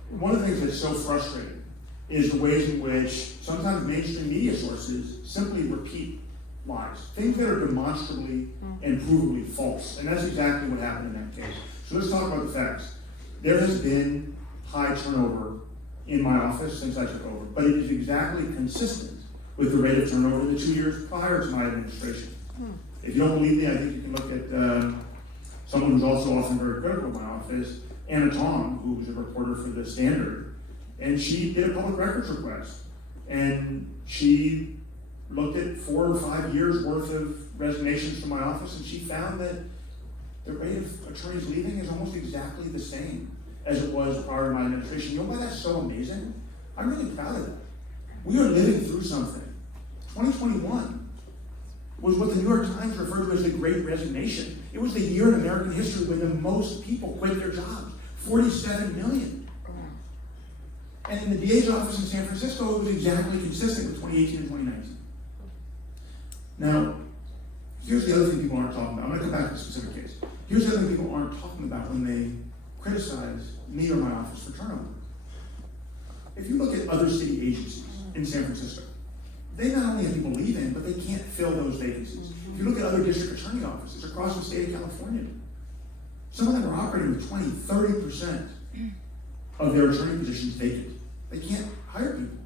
One of the things that's so frustrating is the ways in which sometimes mainstream media sources simply repeat lies, things that are demonstrably and provably false, and that's exactly what happened in that case. So let's talk about the facts. There has been high turnover in my office since I took over, but it is exactly consistent with the rate of turnover in the 2 years prior to my administration. If you don't believe me, I think you can look at someone who's also often very critical of my office, Anna Tong, who was a reporter for The Standard, and she did a public records request, and she looked at 4 or 5 years worth of resignations from my office, and she found that the rate of attorneys leaving is almost exactly the same as it was prior to my administration. You know why that's so amazing? I'm really proud of that. We are living through something. 2021 was what the New York Times referred to as the Great Resignation. It was the year in American history when the most people quit their jobs, 47 million. And in the DA's office in San Francisco, it was exactly consistent with 2018 and 2019. Now, here's the other thing people aren't talking about. I'm going to come back to the specific case. Here's the other thing people aren't talking about when they criticize me or my office for turnover. If you look at other city agencies in San Francisco, they not only have people leaving, but they can't fill those vacancies. If you look at other district attorney offices across the state of California, some of them are operating with 20, 30% of their attorney positions vacant. They can't hire people.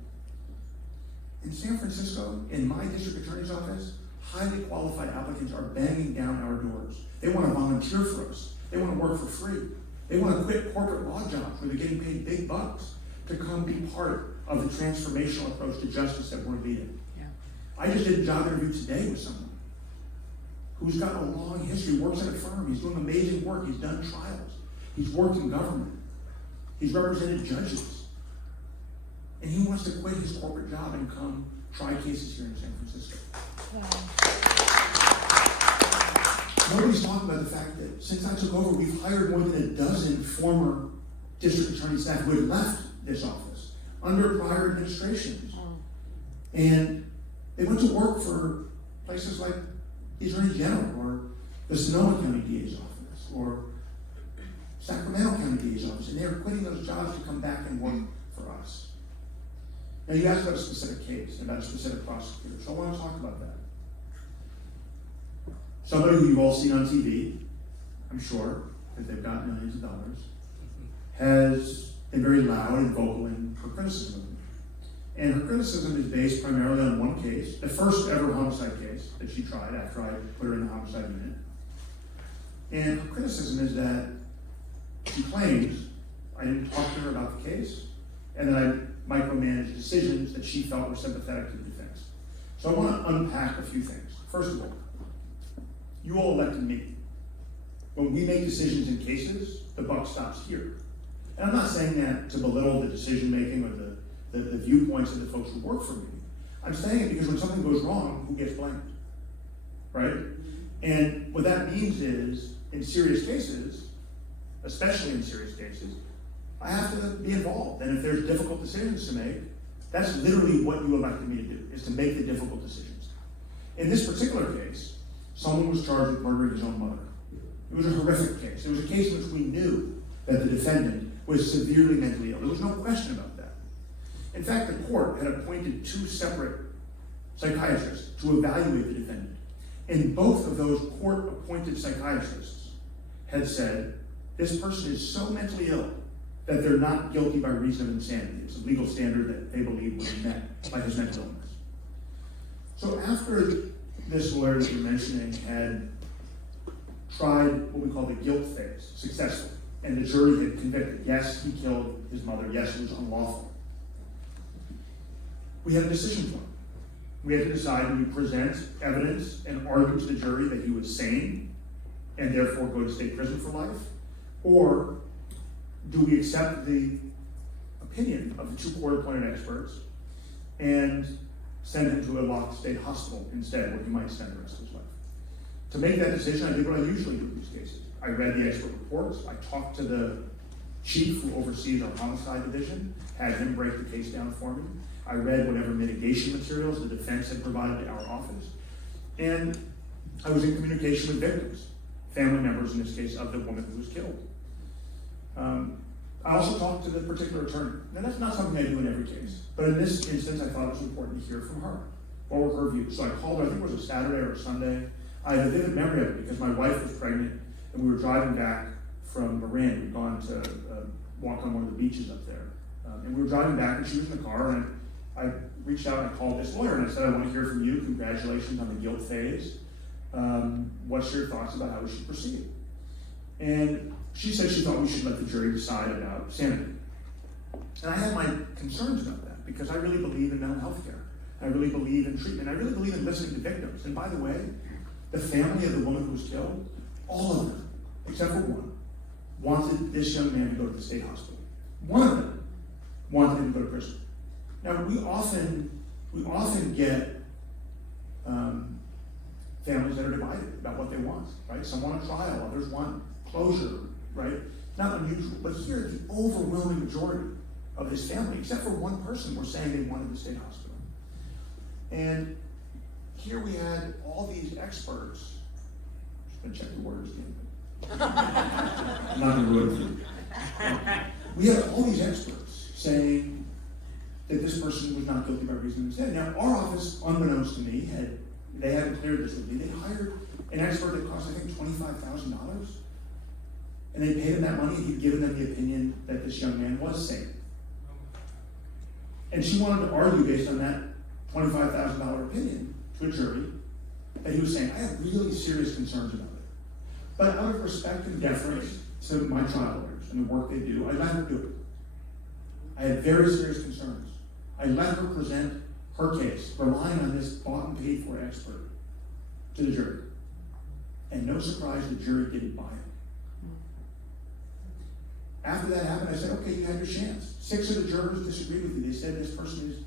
In San Francisco, in my district attorney's office, highly qualified applicants are banging down our doors. They want to volunteer for us. They want to work for free. They want to quit corporate law jobs where they're getting paid big bucks to come be part of the transformational approach to justice that we're leading. Yeah. I just did a job interview today with someone who's got a long history, works at a firm, he's doing amazing work, he's done trials, he's worked in government, he's represented judges, and he wants to quit his corporate job and come try cases here in San Francisco. Nobody's talking about the fact that since I took over, we've hired more than a dozen former district attorney staff who had left this office under prior administrations. And they went to work for places like the Attorney General or the Sonoma County DA's office or Sacramento County DA's office, and they're quitting those jobs to come back and work for us. Now you asked about a specific case, about a specific prosecutor, so I want to talk about that. Somebody who you've all seen on TV, I'm sure, because they've got millions of dollars, has been very loud and vocal in her criticism of me. And her criticism is based primarily on one case, the first ever homicide case that she tried after I put her in the homicide unit. And her criticism is that she claims I didn't talk to her about the case and that I micromanaged decisions that she felt were sympathetic to the defense. So I want to unpack a few things. First of all, you all elected me. When we make decisions in cases, the buck stops here. And I'm not saying that to belittle the decision making or the viewpoints of the folks who work for me. I'm saying it because when something goes wrong, who gets blamed? Right? And what that means is, in serious cases, especially in serious cases, I have to be involved. And if there's difficult decisions to make, that's literally what you elected me to do, is to make the difficult decisions. In this particular case, someone was charged with murdering his own mother. It was a horrific case. It was a case in which we knew that the defendant was severely mentally ill. There was no question about that. In fact, the court had appointed 2 separate psychiatrists to evaluate the defendant. And both of those court-appointed psychiatrists had said, this person is so mentally ill that they're not guilty by reason of insanity. It's a legal standard that they believe was met by his mental illness. So after this lawyer that you're mentioning had tried what we call the guilt phase successfully. And the jury had convicted. Yes, he killed his mother. Yes, it was unlawful. We had a decision point. We had to decide, do we present evidence and argue to the jury that he was sane and therefore go to state prison for life? Or do we accept the opinion of the two court-appointed experts and send him to a locked state hospital instead, where he might spend the rest of his life? To make that decision, I did what I usually do in these cases. I read the expert reports. I talked to the chief who oversees our homicide division, had him break the case down for me. I read whatever mitigation materials the defense had provided to our office. And I was in communication with victims, family members in this case, of the woman who was killed. I also talked to the particular attorney. Now, that's not something I do in every case, but in this instance, I thought it was important to hear from her. What were her views? So I called her, I think it was a Saturday or a Sunday. I have a vivid memory of it because my wife was pregnant and we were driving back from Marin. We'd gone to walk on one of the beaches up there. And we were driving back and she was in the car, and I reached out and I called this lawyer and I said, I want to hear from you. Congratulations on the guilt phase. What's your thoughts about how we should proceed? And she said she thought we should let the jury decide about sanity. And I had my concerns about that because I really believe in mental health care. I really believe in treatment. I really believe in listening to victims. And by the way, the family of the woman who was killed, all of them, except for one, wanted this young man to go to the state hospital. One of them wanted him to go to prison. Now, we often get families that are divided about what they want, right? Some want a trial, others want closure, right? Not unusual, but here the overwhelming majority of this family, except for one person, were saying they wanted the state hospital. And here we had all these experts. Just gonna check the words again. I'm not gonna ruin it for you. We had all these experts saying that this person was not guilty by reason of insanity. Now, our office, unbeknownst to me, they hadn't cleared this with me. They hired an expert that cost, I think, $25,000. And they paid him that money, and he'd given them the opinion that this young man was sane. And she wanted to argue based on that $25,000 opinion to a jury that he was saying, I have really serious concerns about it. But out of respect and deference to my trial lawyers and the work they do, I let her do it. I had very serious concerns. I let her present her case, relying on this bought and paid for expert, to the jury. And no surprise, the jury didn't buy it. After that happened, I said, okay, you had your chance. 6 of the jurors disagreed with you. They said this person is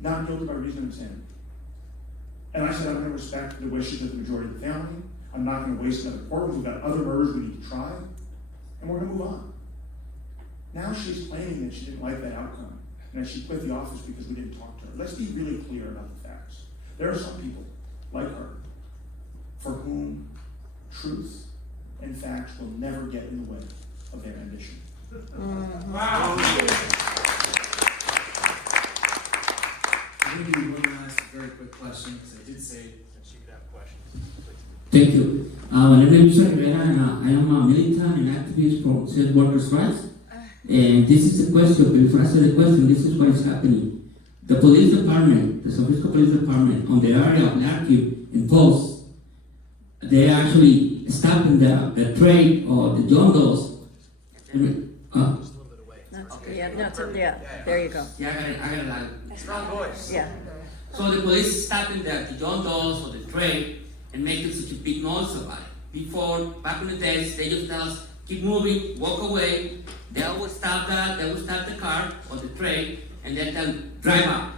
not guilty by reason of insanity. And I said, I'm going to respect the wishes of the majority of the family. I'm not going to waste another courtroom. We've got other murders we need to try. And we're going to move on. Now she's claiming that she didn't like that outcome and that she quit the office because we didn't talk to her. Let's be really clear about the facts. There are some people, like her, for whom truth and facts will never get in the way of their ambition. Wow. Maybe one last very quick question, because I did say that she could have questions. Thank you. My name is Rivera, and I am a militant and activist for sex workers' rights. And this is the question. Before I answer the question, this is what is happening. The police department, the San Francisco Police Department, on the area of Larkview and Pulse, they actually stopping the trade or the John Does. There you go. Yeah, I got a lot. Strong voice. Yeah. So the police stopping the John Does or the trade and making such a big noise about it. Before, back in the days, they just tell us, keep moving, walk away. They would stop that, they would stop the car or the train, and then tell them, drive up.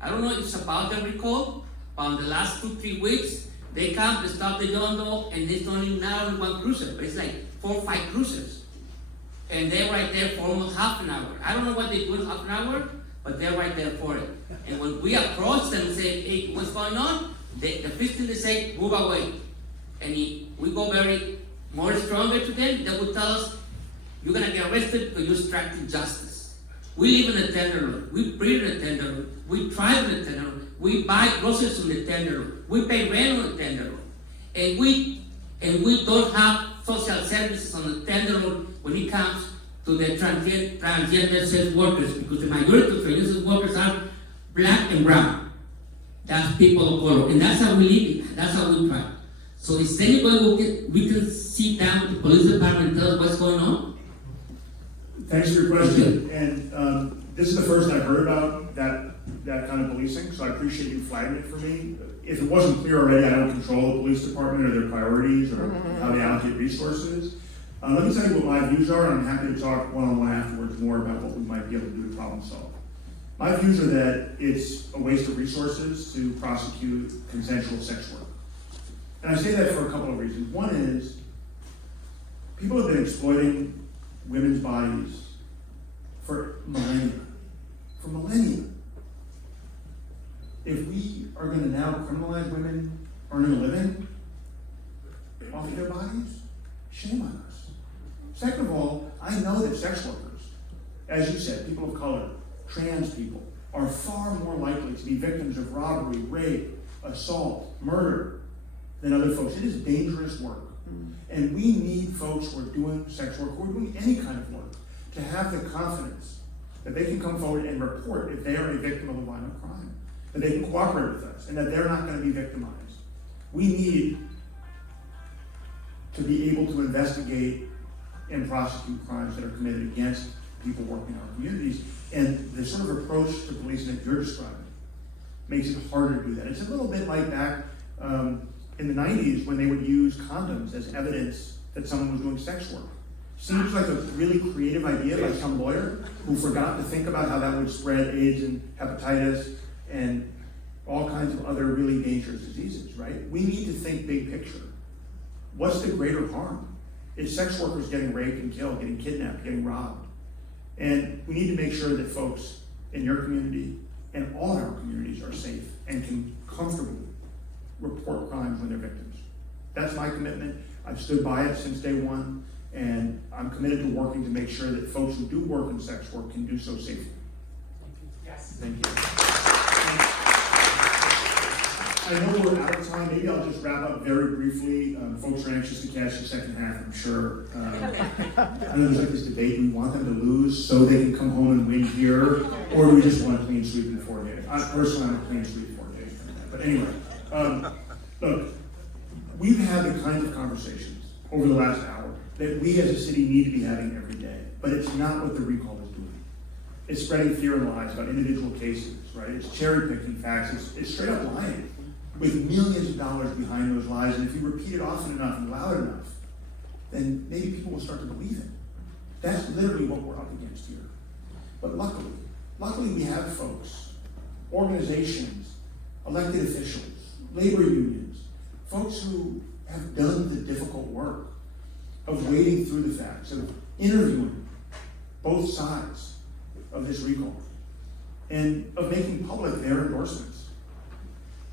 I don't know if it's about the recall, but in the last 2-3 weeks, they come, they stop the John Doe, and there's not only one cruiser, but it's like 4 or 5 cruisers. And they're right there for almost half an hour. I don't know what they do in half an hour, but they're right there for it. And when we approach them and say, hey, what's going on? The first thing they say, move away. And we go very more stronger to them. They would tell us, you're gonna get arrested because you're obstructing justice. We live in a tenderloin. We breathe in a tenderloin. We drive in a tenderloin. We buy groceries from the tenderloin. We pay rent on the tenderloin. And we don't have social services on the tenderloin when it comes to the transgender sex workers, because the majority of transgender sex workers are black and brown. That's people of color. And that's how we live. That's how we try. So is anybody we can sit down with the police department and tell us what's going on? Thanks for your question. And this is the first I've heard about that kind of policing, so I appreciate you flagging it for me. If it wasn't clear already, I don't control the police department or their priorities or how they allocate resources. Let me tell you what my views are, and I'm happy to talk one-on-one afterwards more about what we might be able to do to problem solve. My views are that it's a waste of resources to prosecute consensual sex work. And I say that for a couple of reasons. One is, people have been exploiting women's bodies for millennia. For millennia. If we are going to now criminalize women earning a living off of their bodies, shame on us. Second of all, I know that sex workers, as you said, people of color, trans people, are far more likely to be victims of robbery, rape, assault, murder than other folks. It is dangerous work. And we need folks who are doing sex work, who are doing any kind of work, to have the confidence that they can come forward and report if they are a victim of a violent crime, that they can cooperate with us, and that they're not going to be victimized. We need to be able to investigate and prosecute crimes that are committed against people working in our communities. And the sort of approach to policing that you're describing makes it harder to do that. It's a little bit like back in the 90s when they would use condoms as evidence that someone was doing sex work. Seems like a really creative idea by some lawyer who forgot to think about how that would spread AIDS and hepatitis and all kinds of other really dangerous diseases, right? We need to think big picture. What's the greater harm? It's sex workers getting raped and killed, getting kidnapped, getting robbed. And we need to make sure that folks in your community and all in our communities are safe and can comfortably report crimes when they're victims. That's my commitment. I've stood by it since day one, and I'm committed to working to make sure that folks who do work in sex work can do so safely. Yes. Thank you. I know we're out of time. Maybe I'll just wrap up very briefly. Folks are anxious to catch the second half, I'm sure. I know there's like this debate. We want them to lose so they can come home and win here, or do we just want a clean sweep in 4 days? Personally, I'm a clean sweep 4 days. But anyway, look, we've had the kinds of conversations over the last hour that we as a city need to be having every day. But it's not what the recall is doing. It's spreading fear and lies about individual cases, right? It's cherry picking facts. It's straight up lying, with millions of dollars behind those lies. And if you repeat it often enough and loud enough, then maybe people will start to believe it. That's literally what we're up against here. But luckily we have folks, organizations, elected officials, labor unions, folks who have done the difficult work of wading through the facts, of interviewing both sides of this recall, and of making public their endorsements.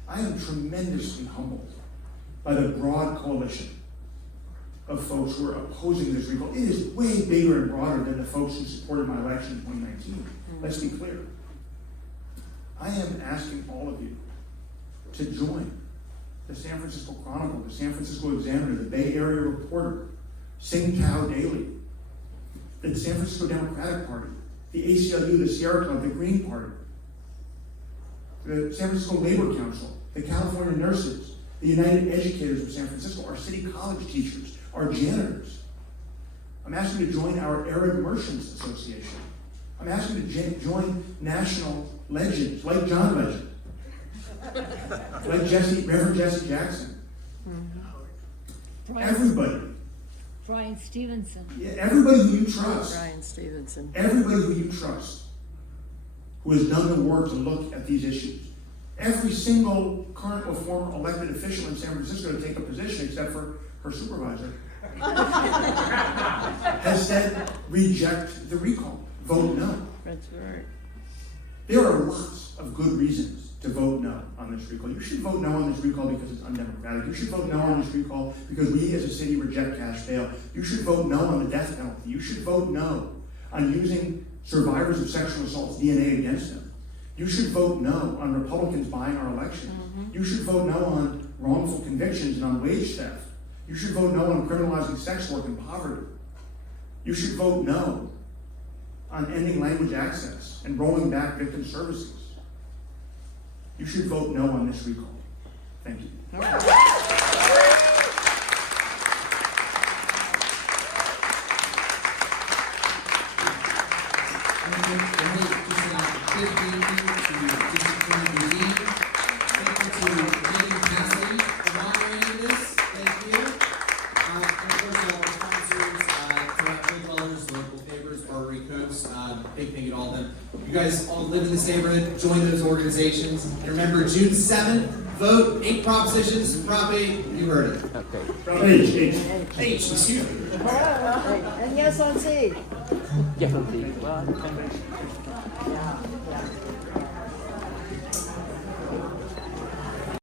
I am tremendously humbled by the broad coalition of folks who are opposing this recall. It is way bigger and broader than the folks who supported my election in 2019. Let's be clear. I am asking all of you to join the San Francisco Chronicle, the San Francisco Examiner, the Bay Area Reporter, Sing Tao Daily, the San Francisco Democratic Party, the ACLU, the Sierra Club, the Green Party, the San Francisco Labor Council, the California Nurses, the United Educators of San Francisco, our city college teachers, our janitors. I'm asking you to join our Arab Merchants Association. I'm asking you to join national legends like John Legend, like Reverend Jesse Jackson. Everybody. Brian Stevenson. Yeah, everybody who you trust. Brian Stevenson. Everybody who you trust who has done the work to look at these issues. Every single current or former elected official in San Francisco to take a position, except for her supervisor, has said reject the recall, vote no. That's right. There are lots of good reasons to vote no on this recall. You should vote no on this recall because it's undemocratic. You should vote no on this recall because we as a city reject cash bail. You should vote no on the death penalty. You should vote no on using survivors of sexual assault's DNA against them. You should vote no on Republicans buying our elections. You should vote no on wrongful convictions and on wage theft. You should vote no on criminalizing sex work and poverty. You should vote no on ending language access and rolling back victim services. You should vote no on this recall. Thank you. Big thank you to District Attorney Boudin. Thank you to Megan Cassidy for moderating this. Thank you. And of course, all our sponsors, Toronto Dwellers, Local Favors, Artery Cooks. Big thank you to all of them. You guys all live in this neighborhood, join those organizations. And remember, June 7th, vote 8 propositions. Prop 8, you heard it. Prop H. Excuse me. And yes on C. Yes, on C. Well,